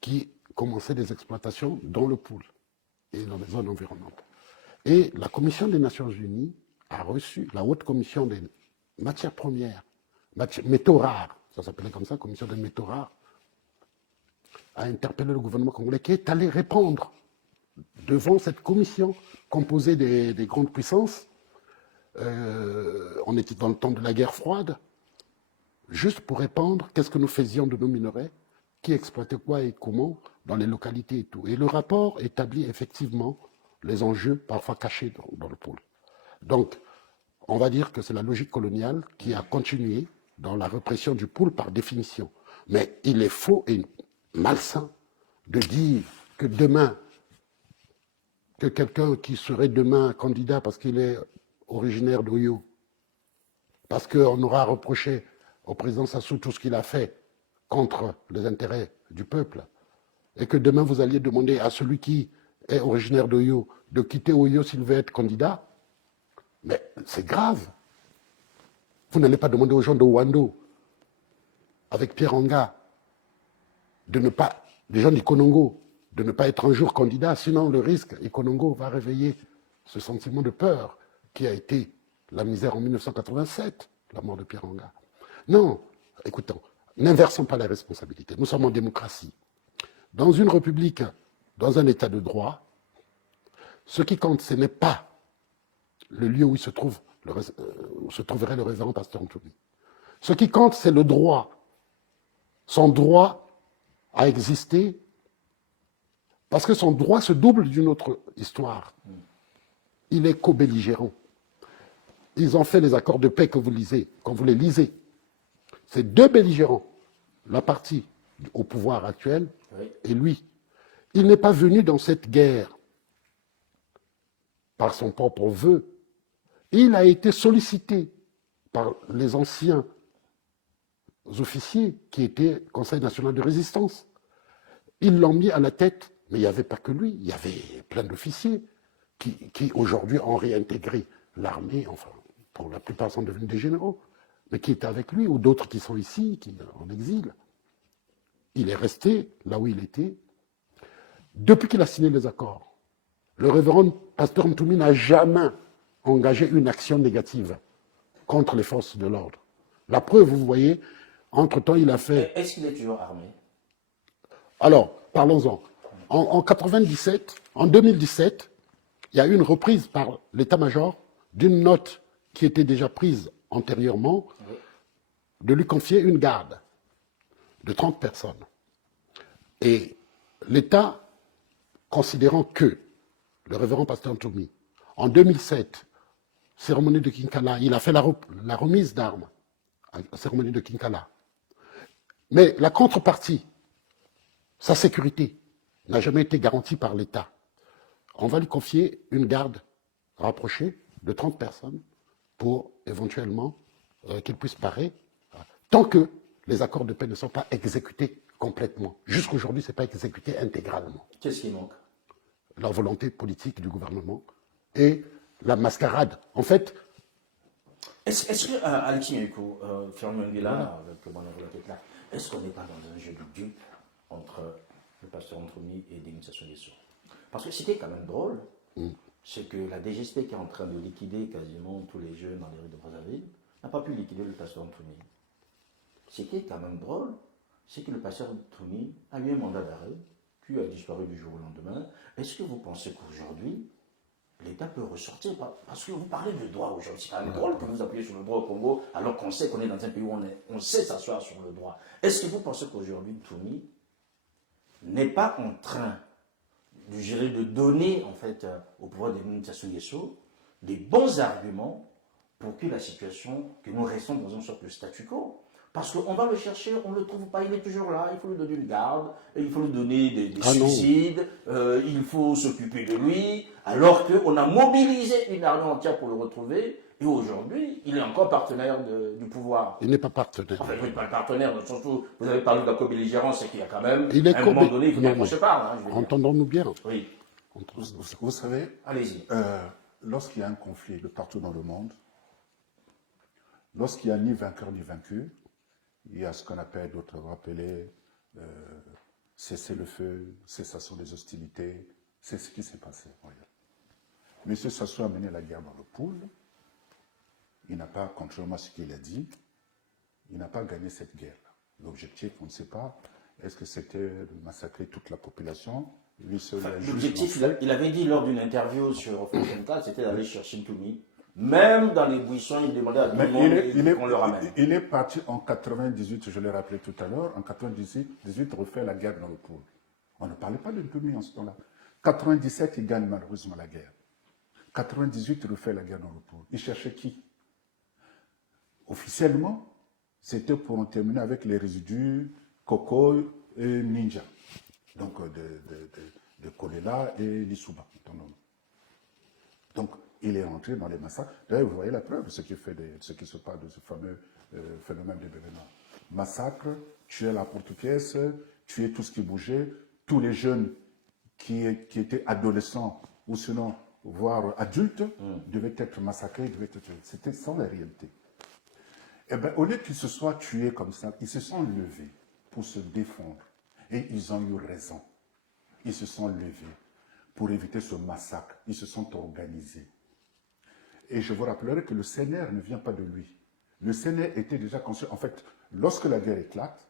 qui commençaient des exploitations dans le Poul et dans les zones environnantes. Et la Commission des Nations Unies a reçu, la haute commission des matières premières, métaux rares, ça s'appelait comme ça, commission des métaux rares, a interpellé le gouvernement congolais qui est allé répondre devant cette commission composée des grandes puissances. On était dans le temps de la guerre froide, juste pour répondre qu'est-ce que nous faisions de nos minerais, qui exploitait quoi et comment dans les localités et tout. Et le rapport établit effectivement les enjeux parfois cachés dans le pôle. Donc, on va dire que c'est la logique coloniale qui a continué dans la répression du pôle par définition. Mais il est faux et malsain de dire que demain, que quelqu'un qui serait demain candidat parce qu'il est originaire d'Oyo, parce qu'on aura reproché au président Sassou tout ce qu'il a fait contre les intérêts du peuple, et que demain vous alliez demander à celui qui est originaire d'Oyo de quitter Oyo s'il veut être candidat, mais c'est grave. Vous n'allez pas demander aux gens de Ouando, avec Pierre Anga, de ne pas, les gens d'Ikonongo, de ne pas être un jour candidat, sinon le risque, Ikonongo va réveiller ce sentiment de peur qui a été la misère en 1987, la mort de Pierre Anga. Non, écoutons, n'inversons pas les responsabilités. Nous sommes en démocratie. Dans une république, dans un état de droit, ce qui compte, ce n'est pas le lieu où se trouverait le révérend pasteur Ntoumi. Ce qui compte, c'est le droit. Son droit à exister, parce que son droit se double d'une autre histoire. Il est co-belligérant. Ils ont fait les accords de paix que vous lisez, quand vous les lisez. C'est deux belligérants, la partie au pouvoir actuel et lui. Il n'est pas venu dans cette guerre par son propre vœu. Il a été sollicité par les anciens officiers qui étaient Conseil national de résistance. Ils l'ont mis à la tête, mais il n'y avait pas que lui, il y avait plein d'officiers qui aujourd'hui ont réintégré l'armée, enfin, pour la plupart sont devenus des généraux, mais qui étaient avec lui, ou d'autres qui sont ici, qui en exil. il est resté là où il était. Depuis qu'il a signé les accords, le révérend pasteur Ntoumi n'a jamais engagé une action négative contre les forces de l'ordre. La preuve, vous voyez, entre-temps, il a fait... Est-ce qu'il est toujours armé? Alors, parlons-en. En 2017, il y a eu une reprise par l'état-major d'une note qui était déjà prise antérieurement de lui confier une garde de 30 personnes. Et l'État, considérant que le révérend pasteur Ntoumi, en 2007, cérémonie de Kinkala, il a fait la remise d'armes à la cérémonie de Kinkala. Mais la contrepartie, sa sécurité, n'a jamais été garantie par l'État. On va lui confier une garde rapprochée de 30 personnes pour éventuellement qu'il puisse parer, tant que les accords de paix ne sont pas exécutés complètement. Jusqu'aujourd'hui, ce n'est pas exécuté intégralement. Qu'est-ce qui manque? La volonté politique du gouvernement et la mascarade. En fait, Est-ce que, Alki Meko, Fermi Nguela, avec mon volonté là, est-ce qu'on n'est pas dans un jeu de dupe entre le pasteur Ntoumi et Denis Sassou Nguesso? Parce que c'était quand même drôle, c'est que la DGSP qui est en train de liquider quasiment tous les jeunes dans les rues de Brazzaville n'a pas pu liquider le pasteur Ntoumi. Ce qui est quand même drôle, c'est que le pasteur Ntoumi a eu un mandat d'arrêt, puis a disparu du jour au lendemain. Est-ce que vous pensez qu'aujourd'hui, l'État peut ressortir? Parce que vous parlez de droit aujourd'hui. C'est quand même drôle que vous appuyez sur le droit au Congo, alors qu'on sait qu'on est dans un pays où on sait s'asseoir sur le droit. Est-ce que vous pensez qu'aujourd'hui, Ntoumi n'est pas en train de donner, en fait, au pouvoir de Denis Sassou Nguesso des bons arguments pour que la situation, que nous restons dans une sorte de statu quo? Parce qu'on va le chercher, on ne le trouve pas, il est toujours là, il faut lui donner une garde, il faut lui donner des subsides, il faut s'occuper de lui, alors qu'on a mobilisé une armée entière pour le retrouver, et aujourd'hui, il est encore partenaire du pouvoir. il n'est pas partenaire. Enfin, il n'est pas partenaire, dans le sens où vous avez parlé de la co-belligérance, c'est qu'il y a quand même, Il est à un moment donné, il faut bien qu'on se parle. Hein, entendons-nous bien. Oui. Vous savez, Allez-y. lorsqu'il y a un conflit de partout dans le monde, lorsqu'il n'y a ni vainqueur ni vaincu, il y a ce qu'on appelle, d'autres vont appeler cesser le feu, cessation des hostilités. C'est ce qui s'est passé. Monsieur Sassou a mené la guerre dans le pool. Il n'a pas, contrairement à ce qu'il a dit, il n'a pas gagné cette guerre. L'objectif, on ne sait pas. Est-ce que c'était de massacrer toute la population? L'objectif, il avait dit lors d'une interview sur France 24, c'était d'aller chercher Ntoumi. Même dans les buissons, il demandait à tout le monde qu'on le ramène. Il est parti en 98, je l'ai rappelé tout à l'heure. En 98, refait la guerre dans le pool. On ne parlait pas de Ntoumi en ce temps-là. 97, il gagne malheureusement la guerre. 98, il refait la guerre dans le pool. Il cherchait qui? Officiellement, c'était pour en terminer avec les résidus Coco et Ninja. Donc de Kolela et Lissouba. Donc, il est rentré dans les massacres. D'ailleurs, vous voyez la preuve de ce qui se passe de ce fameux phénomène de Bévénin. Massacre, tuer la porte-pièce, tuer tout ce qui bougeait, tous les jeunes qui étaient adolescents ou sinon, voire adultes, devaient être massacrés, devaient être tués. C'était ça la réalité. Eh bien, au lieu qu'ils se soient tués comme ça, ils se sont levés pour se défendre. Et ils ont eu raison. Ils se sont levés pour éviter ce massacre. Ils se sont organisés. Et je vous rappellerai que le CNR ne vient pas de lui. Le CNR était déjà conçu. En fait, lorsque la guerre éclate,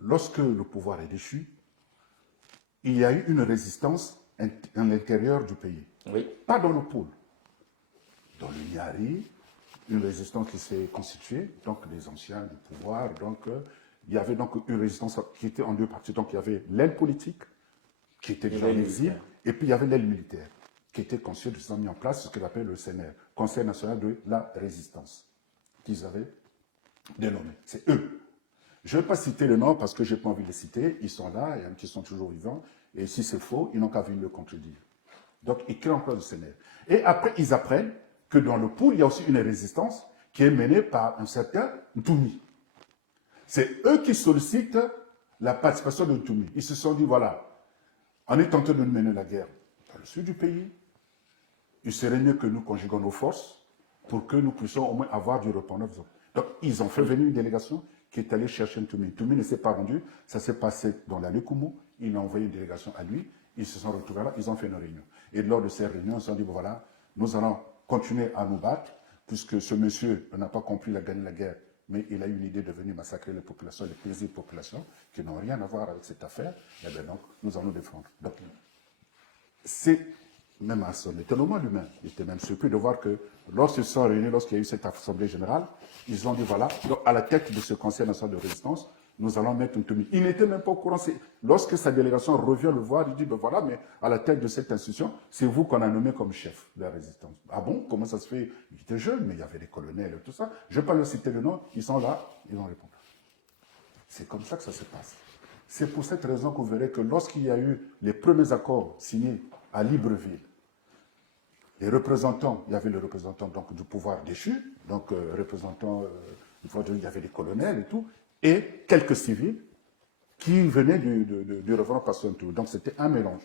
lorsque le pouvoir est déchu, il y a eu une résistance à l'intérieur du pays. Oui. Pas dans le pôle. Dans le Niari, une résistance qui s'est constituée, donc les anciens du pouvoir. Donc, il y avait donc une résistance qui était en deux parties. Donc, il y avait l'aile politique, qui était déjà en exil, et puis il y avait l'aile militaire, qui était conçue, ils ont mis en place ce qu'ils appellent le CNR, Conseil national de la résistance, qu'ils avaient dénommé. C'est eux. Je ne vais pas citer les noms parce que je n'ai pas envie de les citer. Ils sont là, il y en a qui sont toujours vivants. Et si c'est faux, ils n'ont qu'à venir le contredire. Donc, ils créent en place le CNR. Et après, ils apprennent que dans le pool, il y a aussi une résistance qui est menée par un certain Ntoumi. C'est eux qui sollicitent la participation de Ntoumi. Ils se sont dit, voilà, on est en train de mener la guerre dans le sud du pays. Il serait mieux que nous conjuguons nos forces pour que nous puissions au moins avoir du répondant. Donc, ils ont fait venir une délégation qui est allé chercher Ntoumi. Ntoumi ne s'est pas rendu, ça s'est passé dans la Lukumu, il a envoyé une délégation à lui, ils se sont retrouvés là, ils ont fait une réunion. Et lors de ces réunions, ils se sont dit, bon, voilà, nous allons continuer à nous battre, puisque ce monsieur n'a pas compris, il a gagné la guerre, mais il a eu une idée de venir massacrer les populations, les paisibles populations, qui n'ont rien à voir avec cette affaire, et bien donc, nous allons défendre. Donc, c'est, même à son étonnement lui-même, il était même surpris de voir que lorsqu'ils se sont réunis, lorsqu'il y a eu cette assemblée générale, ils ont dit, voilà, donc à la tête de ce conseil national de résistance, nous allons mettre Ntoumi. Il n'était même pas au courant. Lorsque sa délégation revient le voir, il dit, ben voilà, mais à la tête de cette institution, c'est vous qu'on a nommé comme chef de la résistance. Ah bon, comment ça se fait? Il était jeune, mais il y avait des colonels et tout ça. Je ne vais pas leur citer le nom, ils sont là, ils vont répondre. C'est comme ça que ça se passe. C'est pour cette raison que vous verrez que lorsqu'il y a eu les premiers accords signés à Libreville, les représentants, il y avait le représentant donc, du pouvoir déchu, donc il y avait des colonels et tout, et quelques civils qui venaient du reverend Pasteur Ntoumi. Donc c'était un mélange.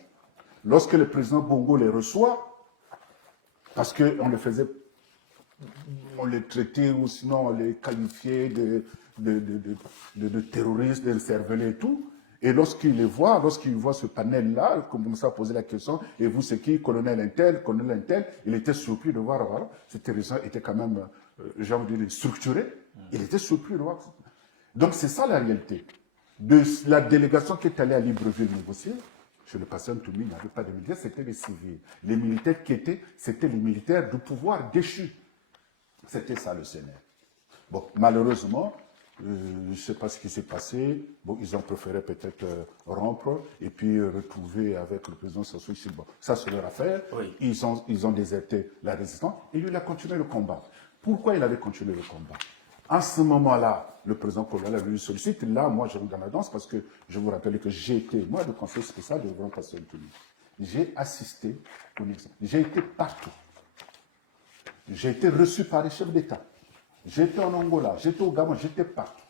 Lorsque le président Bongo les reçoit, parce qu'on les faisait, on les traitait ou sinon on les qualifiait de terroristes, d'incervelés et tout, et lorsqu'il les voit, lorsqu'il voit ce panel-là, il commence à poser la question, et vous c'est qui, colonel Intel, il était surpris de voir, voilà, cette terrorisme était quand même, j'ai envie de dire, structuré, il était surpris de voir. Donc c'est ça la réalité. De la délégation qui est allée à Libreville négocier, chez le pasteur Ntoumi, il n'y avait pas de militaires, c'était les civils. Les militaires qui étaient, c'était les militaires du pouvoir déchu. C'était ça le Sénat. Bon, malheureusement, je ne sais pas ce qui s'est passé. Bon, ils ont préféré peut-être rompre et puis retrouver avec le président Sassou Nguesso. Bon, ça c'est leur affaire. Oui. Ils ont déserté la résistance et lui, il a continué le combat. Pourquoi il avait continué le combat? À ce moment-là, le président colonial lui sollicite. Là, moi, je rentre dans la danse parce que je vous rappelle que j'ai été, moi, le conseil spécial de Grand Pasteur Ntoumi. J'ai assisté, j'ai été partout. J'ai été reçu par les chefs d'État. J'étais en Angola, j'étais au Gabon, j'étais partout.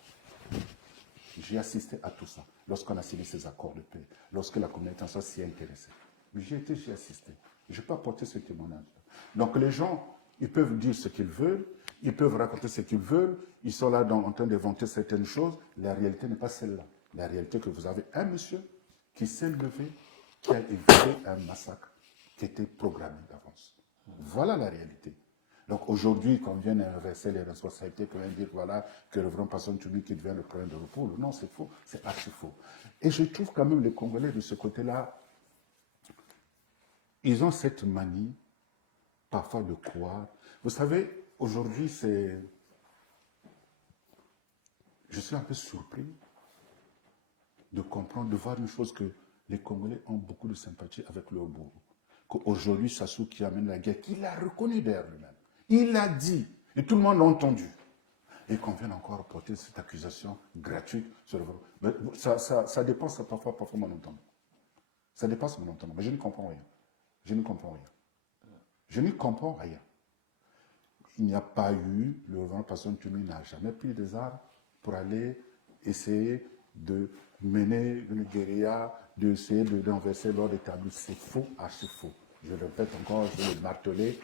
J'ai assisté à tout ça. Lorsqu'on a signé ces accords de paix, lorsque la communauté internationale s'y est intéressée. J'ai assisté. Je ne peux pas porter ce témoignage. Donc les gens, ils peuvent dire ce qu'ils veulent, ils peuvent raconter ce qu'ils veulent, ils sont là en train d'inventer certaines choses. La réalité n'est pas celle-là. La réalité est que vous avez un monsieur qui s'est levé, qui a évité un massacre qui était programmé d'avance. Voilà la réalité. Donc aujourd'hui, quand on vient inverser les responsabilités, qu'on vient dire voilà, que le grand Pasteur Ntoumi qui devient le premier de repos, non, c'est faux, c'est archi faux. Et je trouve quand même les Congolais de ce côté-là, ils ont cette manie, parfois de croire. Vous savez, aujourd'hui, je suis un peu surpris de comprendre, de voir une chose que les Congolais ont beaucoup de sympathie avec le Oboro. Qu'aujourd'hui, Sassou qui amène la guerre, qu'il a reconnu derrière lui-même. Il l'a dit, et tout le monde l'a entendu. Et qu'on vienne encore porter cette accusation gratuite sur le Oboro. Mais ça dépasse parfois mon entendement. Ça dépasse mon entendement. Mais je ne comprends rien. Je ne comprends rien. Je ne comprends rien. Il n'y a pas eu, le grand Pasteur Ntoumi n'a jamais pris des armes pour aller essayer de mener une guérilla, d'essayer de renverser l'ordre établi. C'est faux, archi faux. Je le répète encore, je vais le marteler.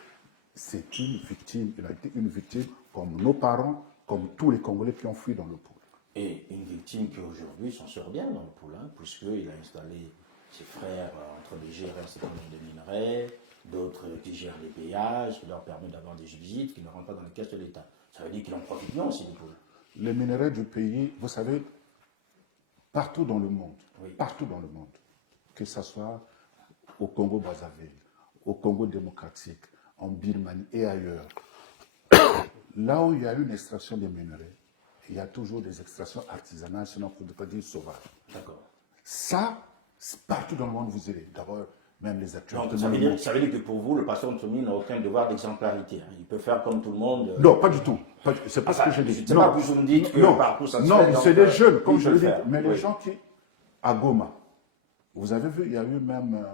C'est une victime. Il a été une victime comme nos parents, comme tous les Congolais qui ont fui dans le pôle. Et une victime qui aujourd'hui s'en sort bien dans le pôle, hein, puisqu'il a installé ses frères en train de gérer un certain nombre de minerais, d'autres qui gèrent les péages, qui leur permettent d'avoir des visites, qui ne rentrent pas dans les caisses de l'État. Ça veut dire qu'il en profite bien aussi du pôle. Les minerais du pays, vous savez, partout dans le monde, partout dans le monde, que ce soit au Congo-Brazzaville, au Congo démocratique, en Birmanie et ailleurs, là où il y a une extraction des minerais, il y a toujours des extractions artisanales, sinon on ne peut pas dire sauvages. D'accord. Ça, partout dans le monde, vous irez. D'abord, même les acteurs. Donc, ça veut dire que pour vous, le Pasteur Ntoumi n'a aucun devoir d'exemplarité. Il peut faire comme tout le monde. Non, pas du tout. C'est pas ce que je dis. C'est pas que vous me dites que partout ça se fait. Non, c'est des jeunes, comme je le dis. Mais les gens qui, à Goma, vous avez vu, il y a eu même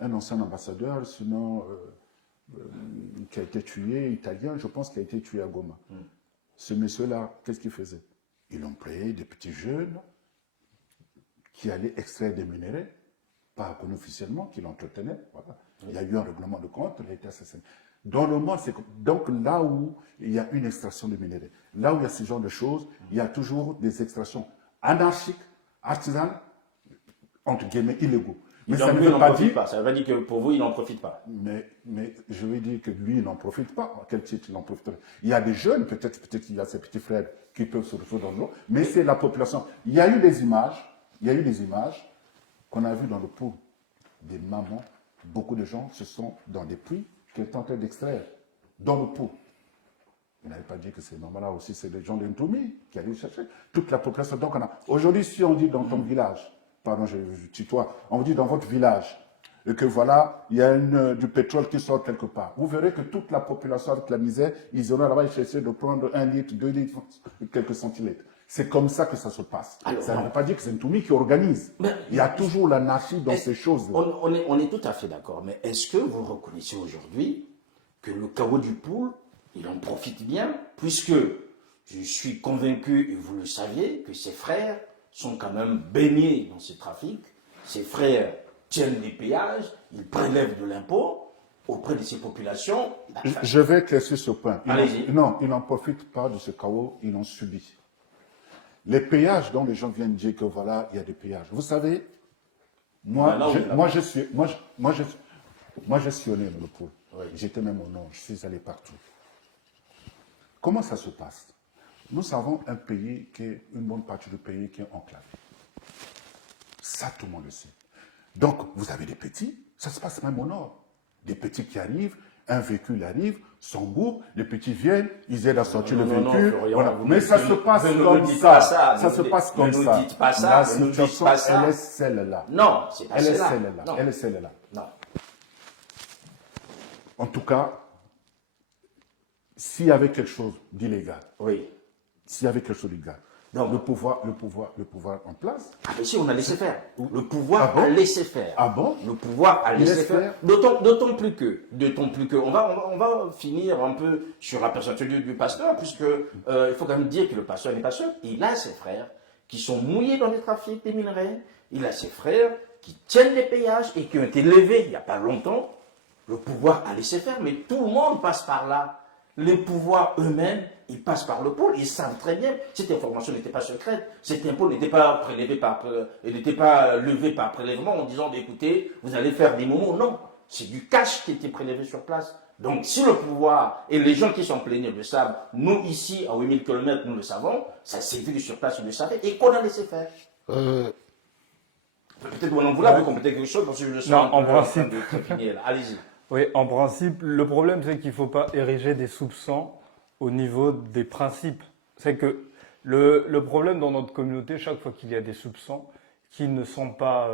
un ancien ambassadeur, sinon, qui a été tué, italien, je pense, qui a été tué à Goma. Ce monsieur-là, qu'est-ce qu'il faisait? Ils ont pris des petits jeunes qui allaient extraire des minerais, pas reconnu officiellement, qui l'entretenaient. Voilà. Il y a eu un règlement de compte, il a été assassiné. Dans le monde, donc là où il y a une extraction de minerais, là où il y a ce genre de choses, il y a toujours des extractions anarchiques, artisanes, entre guillemets, illégaux. Mais ça Donc ne lui, il veut n'en pas profite dire... pas. Ça veut pas dire que pour vous, il n'en profite pas. Mais je veux dire que lui, il n'en profite pas. À quel titre il n'en profite pas? Il y a des jeunes, peut-être qu'il y a ses petits frères qui peuvent se retrouver dans l'eau, mais c'est la population. Il y a eu des images qu'on a vues dans le pot des mamans. Beaucoup de gens se sont dans des puits qu'elles tentaient d'extraire dans le pot. Vous n'avez pas dit que c'est normal là aussi, c'est des gens d'Intoumi qui allaient chercher. Toute la population. Donc aujourd'hui, si on dit dans ton village, pardon, je tutoie, on dit dans votre village, et que voilà, il y a du pétrole qui sort quelque part. Vous verrez que toute la population avec la misère, ils auront là-bas chercher de prendre 1 litre, 2 litres, quelques centilitres. C'est comme ça que ça se passe. Alors, ça ne non. veut pas dire que c'est Ntoumi qui organise. Mais- il y a toujours l'anarchie dans ces choses-là. On est tout à fait d'accord. Mais est-ce que vous reconnaissez aujourd'hui que le chaos du pool, il en profite bien, puisque je suis convaincu, et vous le saviez, que ses frères sont quand même baignés dans ce trafic. Ses frères tiennent les péages, ils prélèvent de l'impôt auprès de ces populations. Je vais éclaircir ce point. Allez-y. Non, ils n'en profitent pas de ce chaos, ils l'ont subi. Les péages dont les gens viennent dire que voilà, il y a des péages. Vous savez, moi, je suis né dans le pôle. Oui. J'étais même au nord, je suis allé partout. Comment ça se passe? Nous avons un pays une bonne partie du pays qui est enclavé. Ça, tout le monde le sait. Donc, vous avez des petits, ça se passe même au nord. Des petits qui arrivent, un véhicule arrive, s'embourbe, les petits viennent, ils aident à sortir le véhicule. Florian, Voilà. vous Mais ça ne- se passe vous ne comme nous dites ça. pas ça. Ça se passe comme Ne nous ça. dites pas ça, La ne nous dites situation, pas ça. elle est celle-là. Non, c'est pas Elle est celle-là. celle-là. Non. Elle est celle-là. Non. En tout cas, s'il y avait quelque chose d'illégal, Oui. s'il y avait quelque chose d'illégal, Donc- le pouvoir en place. Ah, mais si, on a laissé faire. Le pouvoir Ah bon a laissé faire. Ah bon? Le pouvoir a Il laissé laisse faire. faire. D'autant plus que, on va finir un peu sur la personnalité du pasteur, puisque il faut quand même dire que le pasteur n'est pas seul. Il a ses frères qui sont mouillés dans les trafics des minerais. Il a ses frères qui tiennent les péages et qui ont été levés il n'y a pas longtemps. Le pouvoir a laissé faire, mais tout le monde passe par là. Les pouvoirs eux-mêmes, ils passent par le pôle, ils savent très bien. Cette information n'était pas secrète, cet impôt n'était pas levé par prélèvement en disant, écoutez, vous allez faire des moments. Non, c'est du cash qui était prélevé sur place. Donc, si le pouvoir et les gens qui sont plaignés le savent, nous ici, à 8000 km, nous le savons, ça s'est vu sur place, ils le savaient, et qu'on a laissé faire. Peut-être qu'on en voulait compléter quelque chose, parce que je le sens Non, un peu en principe. en train de trépigner, là. Allez-y. Oui, en principe, le problème, c'est qu'il ne faut pas ériger des soupçons au niveau des principes. C'est que le problème dans notre communauté, chaque fois qu'il y a des soupçons qui ne sont pas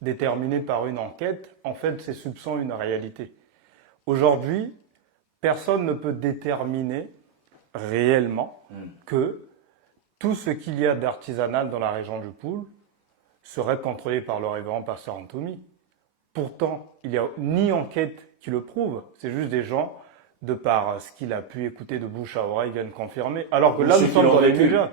déterminés par une enquête, en fait, ces soupçons ont une réalité. Aujourd'hui, personne ne peut déterminer réellement que tout ce qu'il y a d'artisanal dans la région du Poul serait contrôlé par le révérend pasteur Ntoumi. Pourtant, il n'y a ni enquête qui le prouve, c'est juste des gens, de par ce qu'il a pu écouter de bouche à oreille, viennent confirmer. Alors que là, nous sommes dans les médias.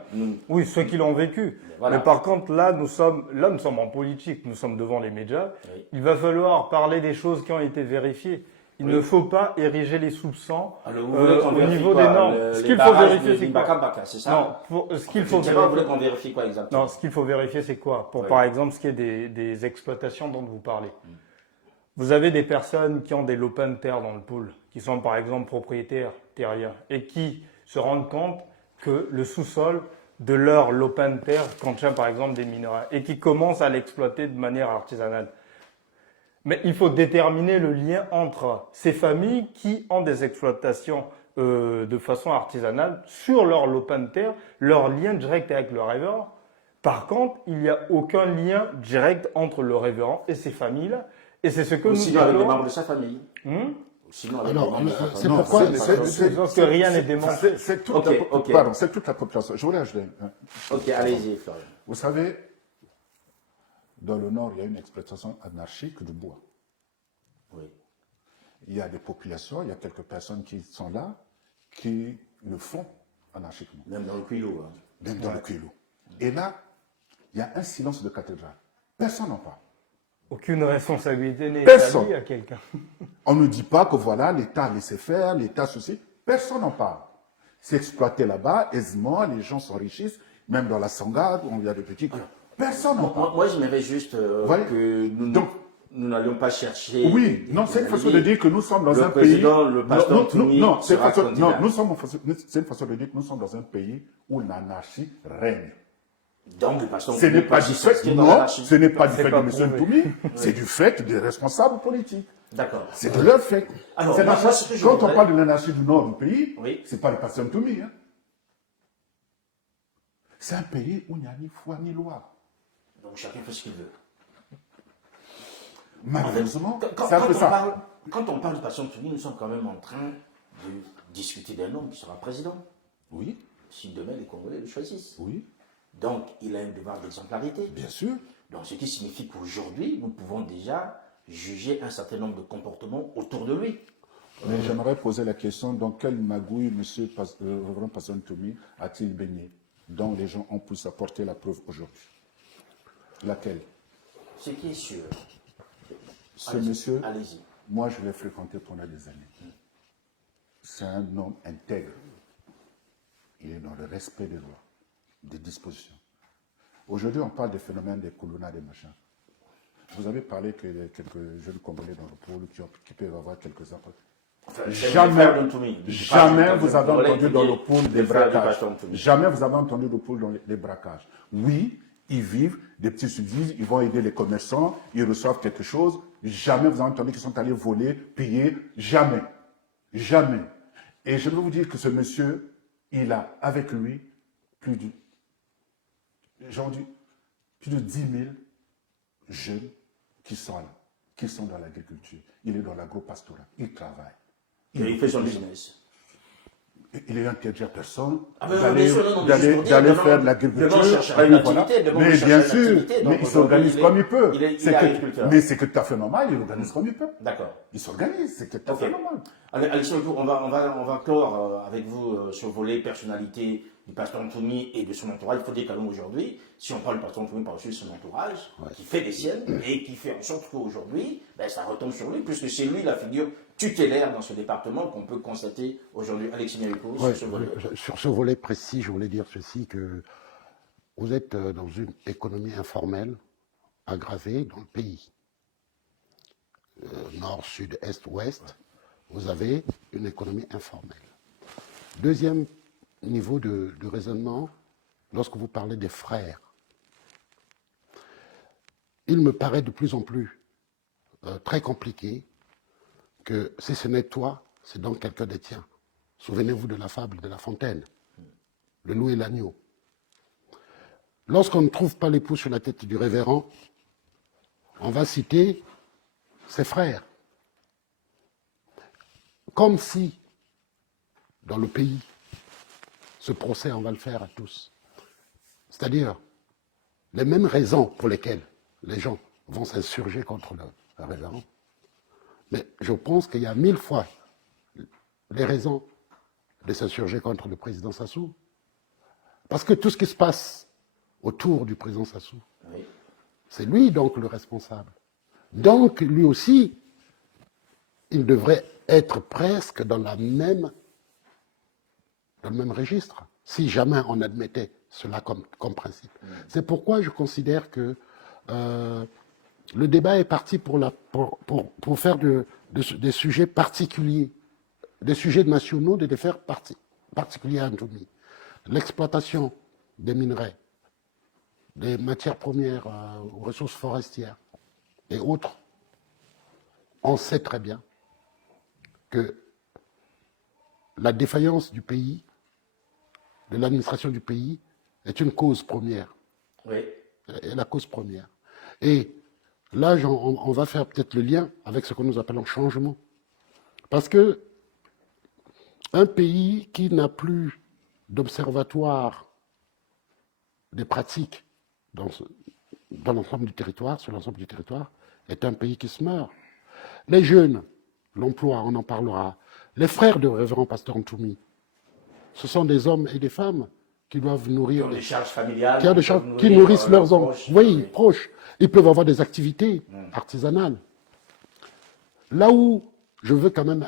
Oui, ceux qui l'ont vécu. Voilà. Mais par contre, là, nous sommes en politique, nous sommes devant les médias. Oui. Il va falloir parler des choses qui ont été vérifiées. Il ne faut pas ériger les soupçons Alors, vous voulez qu'on au vérifie niveau quoi, des normes. les Ce qu'il faut barrages vérifier, de c'est Baka quoi? Baka, c'est ça? Non, ce qu'il faut Je sais pas, vous voulez vérifier. qu'on vérifie quoi exactement? Non, ce qu'il faut vérifier, c'est quoi? Pour, Oui. par exemple, ce qui est des exploitations dont vous parlez. Vous avez des personnes qui ont des lopins de terre dans le pool, qui sont par exemple propriétaires terriens, et qui se rendent compte que le sous-sol de leur lopin de terre contient par exemple des minéraux, et qui commencent à l'exploiter de manière artisanale. Mais il faut déterminer le lien entre ces familles qui ont des exploitations de façon artisanale sur leur lopin de terre, leur lien direct avec le révérend. Par contre, il n'y a aucun lien direct entre le révérend et ces familles-là. Et c'est ce que nous Sinon, avec les déplorons. membres de sa famille. Sinon, avec Alors, les membres de sa c'est famille. pourquoi- Je pense que rien n'est démontré. C'est toute, Ok. pardon, c'est toute la population. Je voulais ajouter. Ok, allez-y, Florian. Vous savez, dans le nord, il y a une exploitation anarchique du bois. Oui. Il y a des populations, il y a quelques personnes qui sont là, qui le font anarchiquement, Même dans le Quilo. Hein. même dans le Kilo. Et là, il y a un silence de cathédrale. Personne n'en parle. Aucune responsabilité n'est Personne. établie à quelqu'un. On ne dit pas que voilà, l'État a laissé faire, l'État ceci. Personne n'en parle. C'est exploité là-bas, aisément, les gens s'enrichissent, même dans la Sangade, où il y a des petits. Personne n'en parle. Moi, j'aimerais juste Voilà. que Donc, nous n'allions pas chercher. oui, non, c'est une façon de dire que nous sommes dans le un pays. président, le pasteur Toumi non, c'est une sera façon, candidat. non, c'est une façon de dire que nous sommes dans un pays où l'anarchie règne. Donc, le pasteur Ce Toumi n'est pas peut du s'inscrire fait, dans non, l'anarchie. ce n'est pas du C'est fait pas de M. prouvé. Toumi, c'est du fait des responsables politiques. D'accord. C'est de leur fait. Alors, C'est moi, la- ce que je quand on voudrais- parle de l'anarchie du nord du pays, Oui. c'est pas le pasteur Toumi. Hein. C'est un pays où il n'y a ni foi ni loi. Donc, chacun fait ce qu'il veut. Malheureusement, Quand, c'est un quand peu on ça. quand on parle du pasteur Toumi, nous sommes quand même en train de discuter d'un homme qui sera président. Oui, Si demain les Congolais le choisissent. oui, Donc, il a un devoir d'exemplarité. bien sûr. Donc, ce qui signifie qu'aujourd'hui, nous pouvons déjà juger un certain nombre de comportements autour de lui. Mais j'aimerais poser la question, dans quelle magouille M. Reverend Pasteur Toumi a-t-il baigné, dont les gens ont pu apporter la preuve aujourd'hui? Laquelle? Ce qui est sûr. Ce Allez-y, monsieur, allez-y. moi je l'ai fréquenté pendant des années. C'est un homme intègre. Il est dans le respect des lois, des dispositions. Aujourd'hui, on parle des phénomènes des colonnades et machins. Vous avez parlé que quelques jeunes Congolais dans le pôle qui peuvent avoir quelques impacts. Enfin, c'est Jamais, le frère d'Antoumi. jamais vous avez Congolais entendu qui dans dit le pôle des le frère du braquages. pasteur Antoumi. Jamais vous avez entendu le pôle dans les braquages. Oui, ils vivent des petits subsides, ils vont aider les commerçants, ils reçoivent quelque chose. Jamais vous avez entendu qu'ils sont allés voler, piller. Jamais. Jamais. Et je veux vous dire que ce monsieur, il a avec lui plus de, plus de 10 000 jeunes qui sont là, qui sont dans l'agriculture. Il est dans l'agro-pastoral, il travaille. Et il fait son business. Il est interdit à personne Ah ben, bien sûr, non, non, juste pour dire, d'aller demain, faire de l'agriculture. demain, on cherchera et une voilà. activité, demain, on Mais cherchera bien une sûr, activité. Donc, mais il s'organise aujourd'hui, comme il peut. il est C'est que- agriculteur. mais c'est que tout à fait normal, il organise comme il peut. D'accord. Il s'organise, c'est tout à fait Ok. normal. Allez, Alexis, on va clore avec vous sur le volet personnalité du pasteur Antoumi et de son entourage. Il faut dire qu'aujourd'hui, si on parle du pasteur Antoumi par-dessus son entourage, qui fait des siennes et qui fait en sorte qu'aujourd'hui, ben, ça retombe sur lui, puisque c'est lui la figure tutélaire dans ce département qu'on peut constater aujourd'hui. Alexis Mérico, Ouais, sur ce volet. sur ce volet précis, je voulais dire ceci, que vous êtes dans une économie informelle aggravée dans le pays. Nord, sud, est, ouest, vous avez une économie informelle. Deuxième niveau de raisonnement, lorsque vous parlez des frères, il me paraît de plus en plus très compliqué que si ce n'est toi, c'est donc quelqu'un des tiens. Souvenez-vous de la fable de La Fontaine, le loup et l'agneau. Lorsqu'on ne trouve pas l'époux sur la tête du révérend, on va citer ses frères. Comme si, dans le pays, ce procès, on va le faire à tous. C'est-à-dire, les mêmes raisons pour lesquelles les gens vont s'insurger contre le révérend. Mais je pense qu'il y a 1000 fois les raisons de s'insurger contre le président Sassou. Parce que tout ce qui se passe autour du président Sassou, Oui. c'est lui donc le responsable. Donc lui aussi, il devrait être presque dans le même registre, si jamais on admettait cela comme principe. C'est pourquoi je considère que le débat est parti pour faire des sujets particuliers, des sujets nationaux, de les faire particuliers à Antoumi. L'exploitation des minerais, des matières premières aux ressources forestières et autres, on sait très bien que la défaillance du pays, de l'administration du pays, est une cause première. Oui. Est la cause première. Et là, on va faire peut-être le lien avec ce que nous appelons changement. Parce que un pays qui n'a plus d'observatoire des pratiques dans l'ensemble du territoire, sur l'ensemble du territoire, est un pays qui se meurt. Les jeunes, l'emploi, on en parlera. Les frères de révérend pasteur Antoumi, ce sont des hommes et des femmes qui doivent nourrir, Qui ont des charges familiales. qui nourrissent leurs hommes, oui, proches. Ils peuvent avoir des activités artisanales. Là où je veux quand même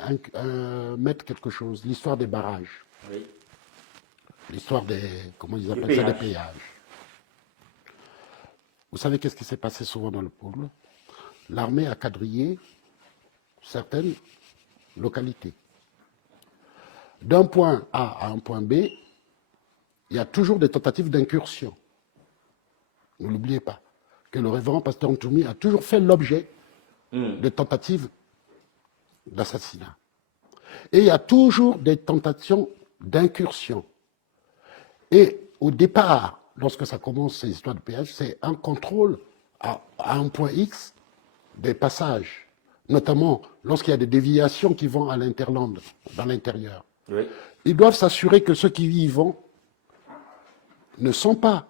mettre quelque chose, l'histoire des barrages, Oui. l'histoire des, comment ils appellent ça, péages. des péages. Vous savez qu'est-ce qui s'est passé souvent dans le pôle? L'armée a quadrillé certaines localités. D'un point A à un point B, il y a toujours des tentatives d'incursion. Ne l'oubliez pas, que le révérend pasteur Ntoumi a toujours fait l'objet de tentatives d'assassinat. Et il y a toujours des tentations d'incursion. Et au départ, lorsque ça commence, ces histoires de péage, c'est un contrôle à un point X des passages, notamment lorsqu'il y a des déviations qui vont à l'interland, dans l'intérieur. Oui. Ils doivent s'assurer que ceux qui y vont ne sont pas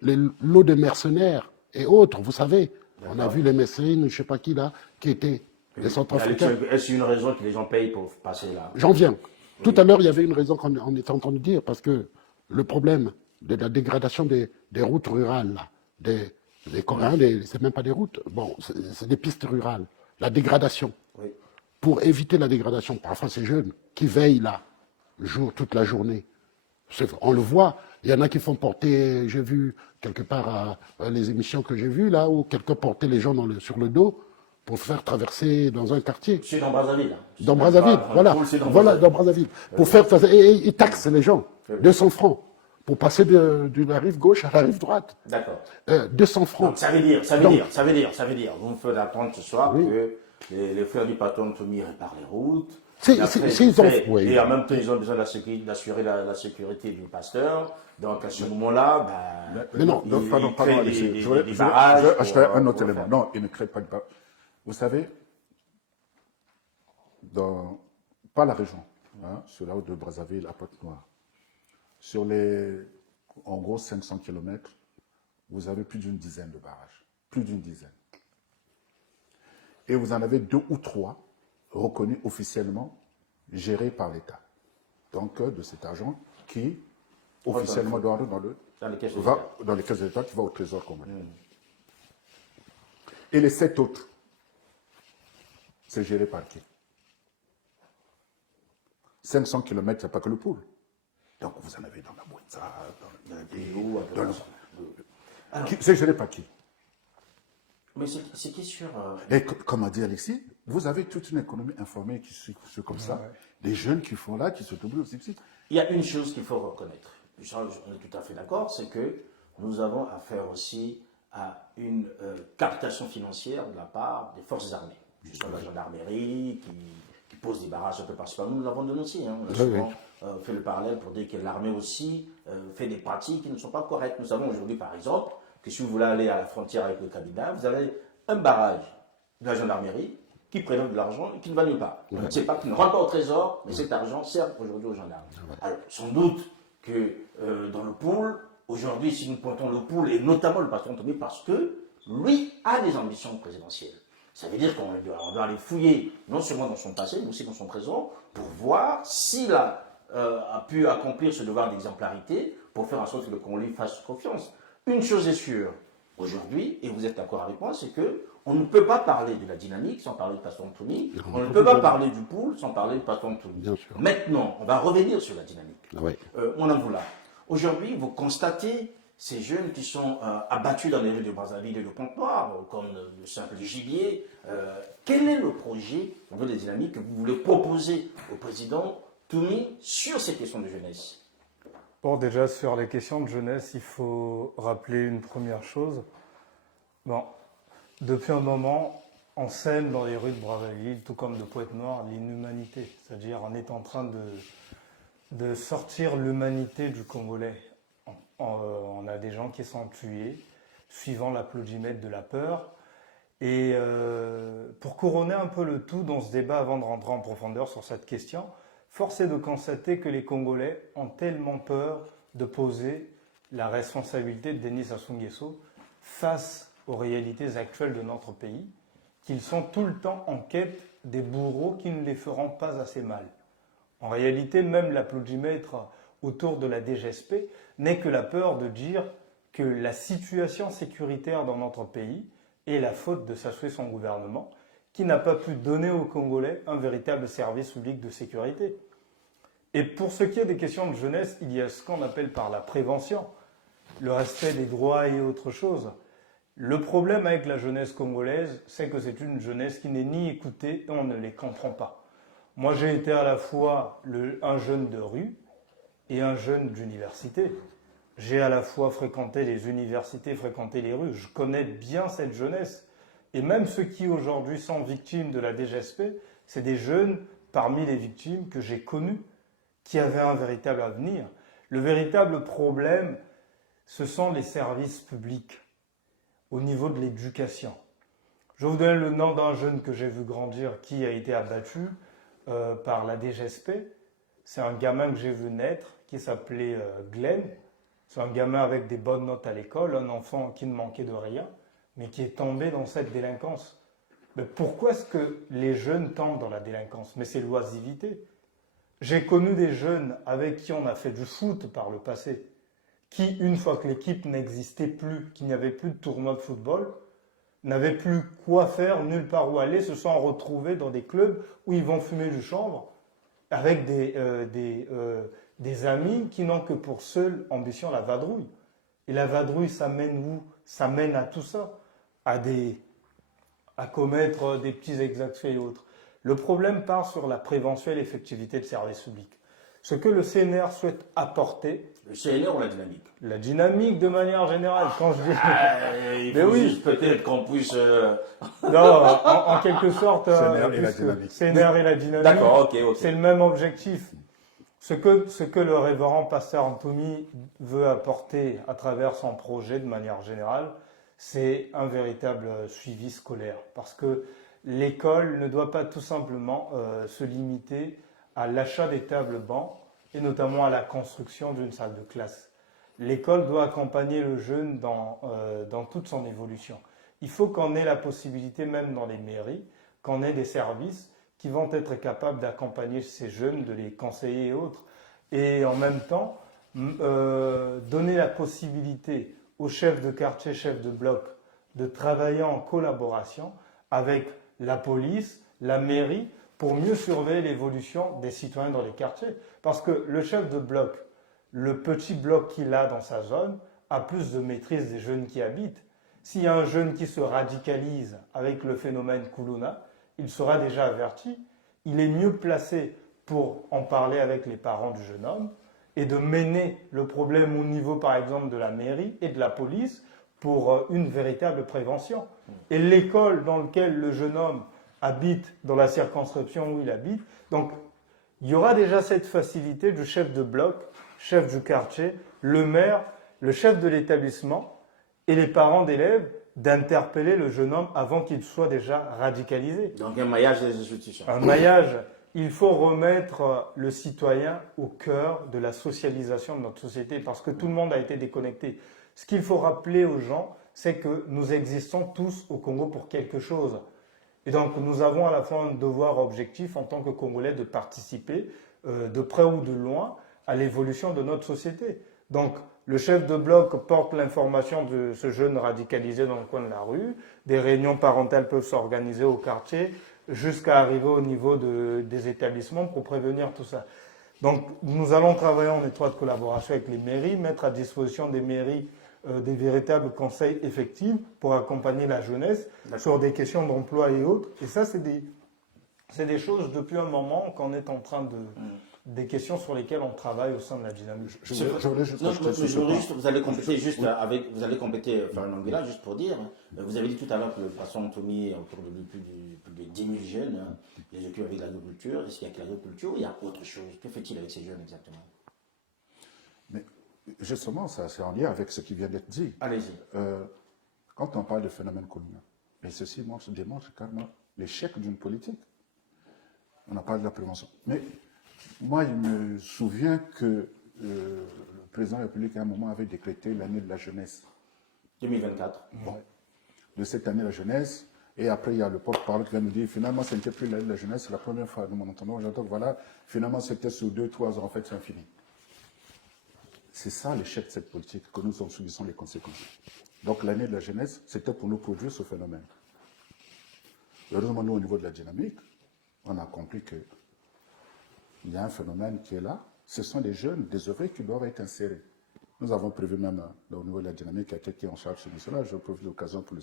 les lots de mercenaires et autres. Vous savez, on a vu les mercenaires, je ne sais pas qui là, qui étaient des Centrafricains. Est-ce une raison que les gens payent pour passer là? J'en viens. Tout à l'heure, il y avait une raison qu'on était en train de dire, parce que le problème de la dégradation des routes rurales, là, des Coréens, c'est même pas des routes, bon, c'est des pistes rurales. La dégradation. Oui. Pour éviter la dégradation, parfois ces jeunes qui veillent là, toute la journée, on le voit, il y en a qui font porter, j'ai vu quelque part les émissions que j'ai vues là, où quelqu'un portait les gens sur le dos pour faire traverser dans un quartier. C'est dans Brazzaville. Hein. Dans Brazzaville, voilà, dans Brazzaville. Pour faire, et ils taxent les gens, 200 francs, pour passer de la rive gauche à la rive droite. D'accord. 200 francs. Donc ça veut dire, vous me faites apprendre ce soir que les frères du patron Ntoumi réparent les routes. Et en même temps, ils ont besoin d'assurer la sécurité du pasteur. Donc à ce moment-là, mais non, pardon, des je vais barrages. ajouter un autre élément. Non, ils ne créent pas de barrages. Vous savez, pas la région, hein, sur la route de Brazzaville à Pointe-Noire, sur les, en gros, 500 km, vous avez plus d'une dizaine de barrages. Plus d'une dizaine. Et vous en avez 2 ou 3 reconnus officiellement, gérés par l'État. Donc, de cet argent qui, officiellement, doit rentrer dans les caisses de l'État, qui va au trésor commun. Et les 7 autres, c'est géré par qui? 500 km, il n'y a pas que le pôle. Donc, vous en avez dans la Bouetza, dans le... C'est géré par qui? Mais c'est qui sur... Et comme a dit Alexis, vous avez toute une économie informelle qui suit comme ça. Des jeunes qui font là, qui se doublent aussi. Il y a une chose qu'il faut reconnaître. On est tout à fait d'accord, c'est que nous avons affaire aussi à une captation financière de la part des forces armées. Que ce soit la gendarmerie qui pose des barrages un peu par-ci par-là. Nous l'avons dénoncé. Hein. On a souvent fait le parallèle pour dire que l'armée aussi fait des pratiques qui ne sont pas correctes. Nous savons aujourd'hui, par exemple, que si vous voulez aller à la frontière avec le Cabinda, vous avez un barrage de la gendarmerie qui prélève de l'argent et qui ne va nulle part. On ne sait pas, qui ne rentre pas au trésor, mais cet argent sert aujourd'hui aux gendarmes. Alors, sans doute que dans le pôle, aujourd'hui, si nous pointons le pôle, et notamment le patron Ntoumi, parce que lui a des ambitions présidentielles. Ça veut dire qu'on doit aller fouiller, non seulement dans son passé, mais aussi dans son présent, pour voir s'il a pu accomplir ce devoir d'exemplarité pour faire en sorte que qu'on lui fasse confiance. Une chose est sûre, aujourd'hui, et vous êtes d'accord avec moi, c'est que on ne peut pas parler de la dynamique sans parler de patron Ntoumi. On ne peut pas parler du pôle sans parler de patron Ntoumi. Maintenant, on va revenir sur la dynamique. On en vous là. Aujourd'hui, vous constatez ces jeunes qui sont abattus dans les rues de Brazzaville et de Pointe-Noire, comme le simple gibier. Quel est le projet, au niveau des dynamiques, que vous voulez proposer au président Ntoumi sur ces questions de jeunesse? Bon, déjà, sur les questions de jeunesse, il faut rappeler une première chose. Bon, depuis un moment, on sème dans les rues de Brazzaville, tout comme de Pointe-Noire, l'inhumanité. C'est-à-dire, on est en train de sortir l'humanité du Congolais. On a des gens qui sont tués, suivant l'applaudimètre de la peur. Et pour couronner un peu le tout dans ce débat, avant de rentrer en profondeur sur cette question, force est de constater que les Congolais ont tellement peur de poser la responsabilité de Denis Sassou Nguesso face aux réalités actuelles de notre pays, qu'ils sont tout le temps en quête des bourreaux qui ne les feront pas assez mal. En réalité, même l'applaudimètre autour de la DGSP n'est que la peur de dire que la situation sécuritaire dans notre pays est la faute de son gouvernement, qui n'a pas pu donner aux Congolais un véritable service public de sécurité. Et pour ce qui est des questions de jeunesse, il y a ce qu'on appelle par la prévention, le respect des droits et autre chose. Le problème avec la jeunesse congolaise, c'est que c'est une jeunesse qui n'est ni écoutée et on ne les comprend pas. Moi, j'ai été à la fois un jeune de rue et un jeune d'université. J'ai à la fois fréquenté les universités, fréquenté les rues. Je connais bien cette jeunesse. Et même ceux qui aujourd'hui sont victimes de la DGSP, c'est des jeunes parmi les victimes que j'ai connus, qui avaient un véritable avenir. Le véritable problème, ce sont les services publics au niveau de l'éducation. Je vais vous donner le nom d'un jeune que j'ai vu grandir qui a été abattu par la DGSP. C'est un gamin que j'ai vu naître qui s'appelait Glenn. C'est un gamin avec des bonnes notes à l'école, un enfant qui ne manquait de rien, mais qui est tombé dans cette délinquance. Mais pourquoi est-ce que les jeunes tombent dans la délinquance? Mais c'est l'oisivité. J'ai connu des jeunes avec qui on a fait du foot par le passé, qui, une fois que l'équipe n'existait plus, qu'il n'y avait plus de tournoi de football, n'avaient plus quoi faire, nulle part où aller, se sont retrouvés dans des clubs où ils vont fumer du chanvre avec des amis qui n'ont que pour seule ambition la vadrouille. Et la vadrouille, ça mène où? Ça mène à tout ça, à commettre des petits exacts et autres. Le problème part sur la prévention et l'effectivité de service public. Ce que le CNR souhaite apporter... Le CNR ou la dynamique? La dynamique de manière générale. Quand je dis... Il faut juste peut-être qu'on puisse... Non, en quelque sorte... CNR et la dynamique. CNR et la dynamique. D'accord, ok. C'est le même objectif. Ce que le révérend pasteur Antoumi veut apporter à travers son projet de manière générale, c'est un véritable suivi scolaire. Parce que l'école ne doit pas tout simplement se limiter à l'achat des tables bancs et notamment à la construction d'une salle de classe. L'école doit accompagner le jeune dans toute son évolution. Il faut qu'on ait la possibilité, même dans les mairies, qu'on ait des services qui vont être capables d'accompagner ces jeunes, de les conseiller et autres. Et en même temps, donner la possibilité aux chefs de quartier, chefs de bloc, de travailler en collaboration avec la police, la mairie, pour mieux surveiller l'évolution des citoyens dans les quartiers. Parce que le chef de bloc, le petit bloc qu'il a dans sa zone, a plus de maîtrise des jeunes qui habitent. S'il y a un jeune qui se radicalise avec le phénomène Kuluna, il sera déjà averti. Il est mieux placé pour en parler avec les parents du jeune homme et de mener le problème au niveau, par exemple, de la mairie et de la police pour une véritable prévention. Et l'école dans laquelle le jeune homme habite, dans la circonscription où il habite, donc il y aura déjà cette facilité du chef de bloc, chef du quartier, le maire, le chef de l'établissement et les parents d'élèves d'interpeller le jeune homme avant qu'il soit déjà radicalisé. Donc un maillage des institutions. Un maillage. Il faut remettre le citoyen au cœur de la socialisation de notre société parce que tout le monde a été déconnecté. Ce qu'il faut rappeler aux gens, c'est que nous existons tous au Congo pour quelque chose. Et donc nous avons à la fois un devoir objectif en tant que Congolais de participer de près ou de loin à l'évolution de notre société. Donc le chef de bloc porte l'information de ce jeune radicalisé dans le coin de la rue. Des réunions parentales peuvent s'organiser au quartier jusqu'à arriver au niveau des établissements pour prévenir tout ça. Donc nous allons travailler en étroite collaboration avec les mairies, mettre à disposition des mairies des véritables conseils effectifs pour accompagner la jeunesse sur des questions d'emploi et autres. Et ça, c'est des choses depuis un moment qu'on est en train de... des questions sur lesquelles on travaille au sein de la dynamique. Vous allez compléter juste avec, vous allez compléter Fernand Anguilla juste pour dire, vous avez dit tout à l'heure que le pasteur Antoumi autour de plus de 10 000 jeunes, les occupent avec l'agriculture. Est-ce qu'il y a que l'agriculture ou il y a autre chose? Que fait-il avec ces jeunes exactement? Mais justement, ça c'est en lien avec ce qui vient d'être dit. Allez-y. Quand on parle de phénomène communal, et ceci démontre carrément l'échec d'une politique. On a parlé de la prévention. Mais moi, je me souviens que le président de la République, à un moment, avait décrété l'année de la jeunesse. 2024. Bon. De cette année de la jeunesse. Et après, il y a le porte-parole qui va nous dire, finalement, ce n'était plus l'année de la jeunesse, c'est la première fois que nous m'entendons. J'entends que voilà, finalement, c'était sur 2-3 ans, en fait, c'est infini. C'est ça l'échec de cette politique, que nous en subissons les conséquences. Donc l'année de la jeunesse, c'était pour nous produire ce phénomène. Heureusement, nous, au niveau de la dynamique, on a compris qu'il y a un phénomène qui est là. Ce sont les jeunes, des ouvriers qui doivent être insérés. Nous avons prévu même, au niveau de la dynamique, quelqu'un qui est en charge de cela. Je profite de l'occasion pour le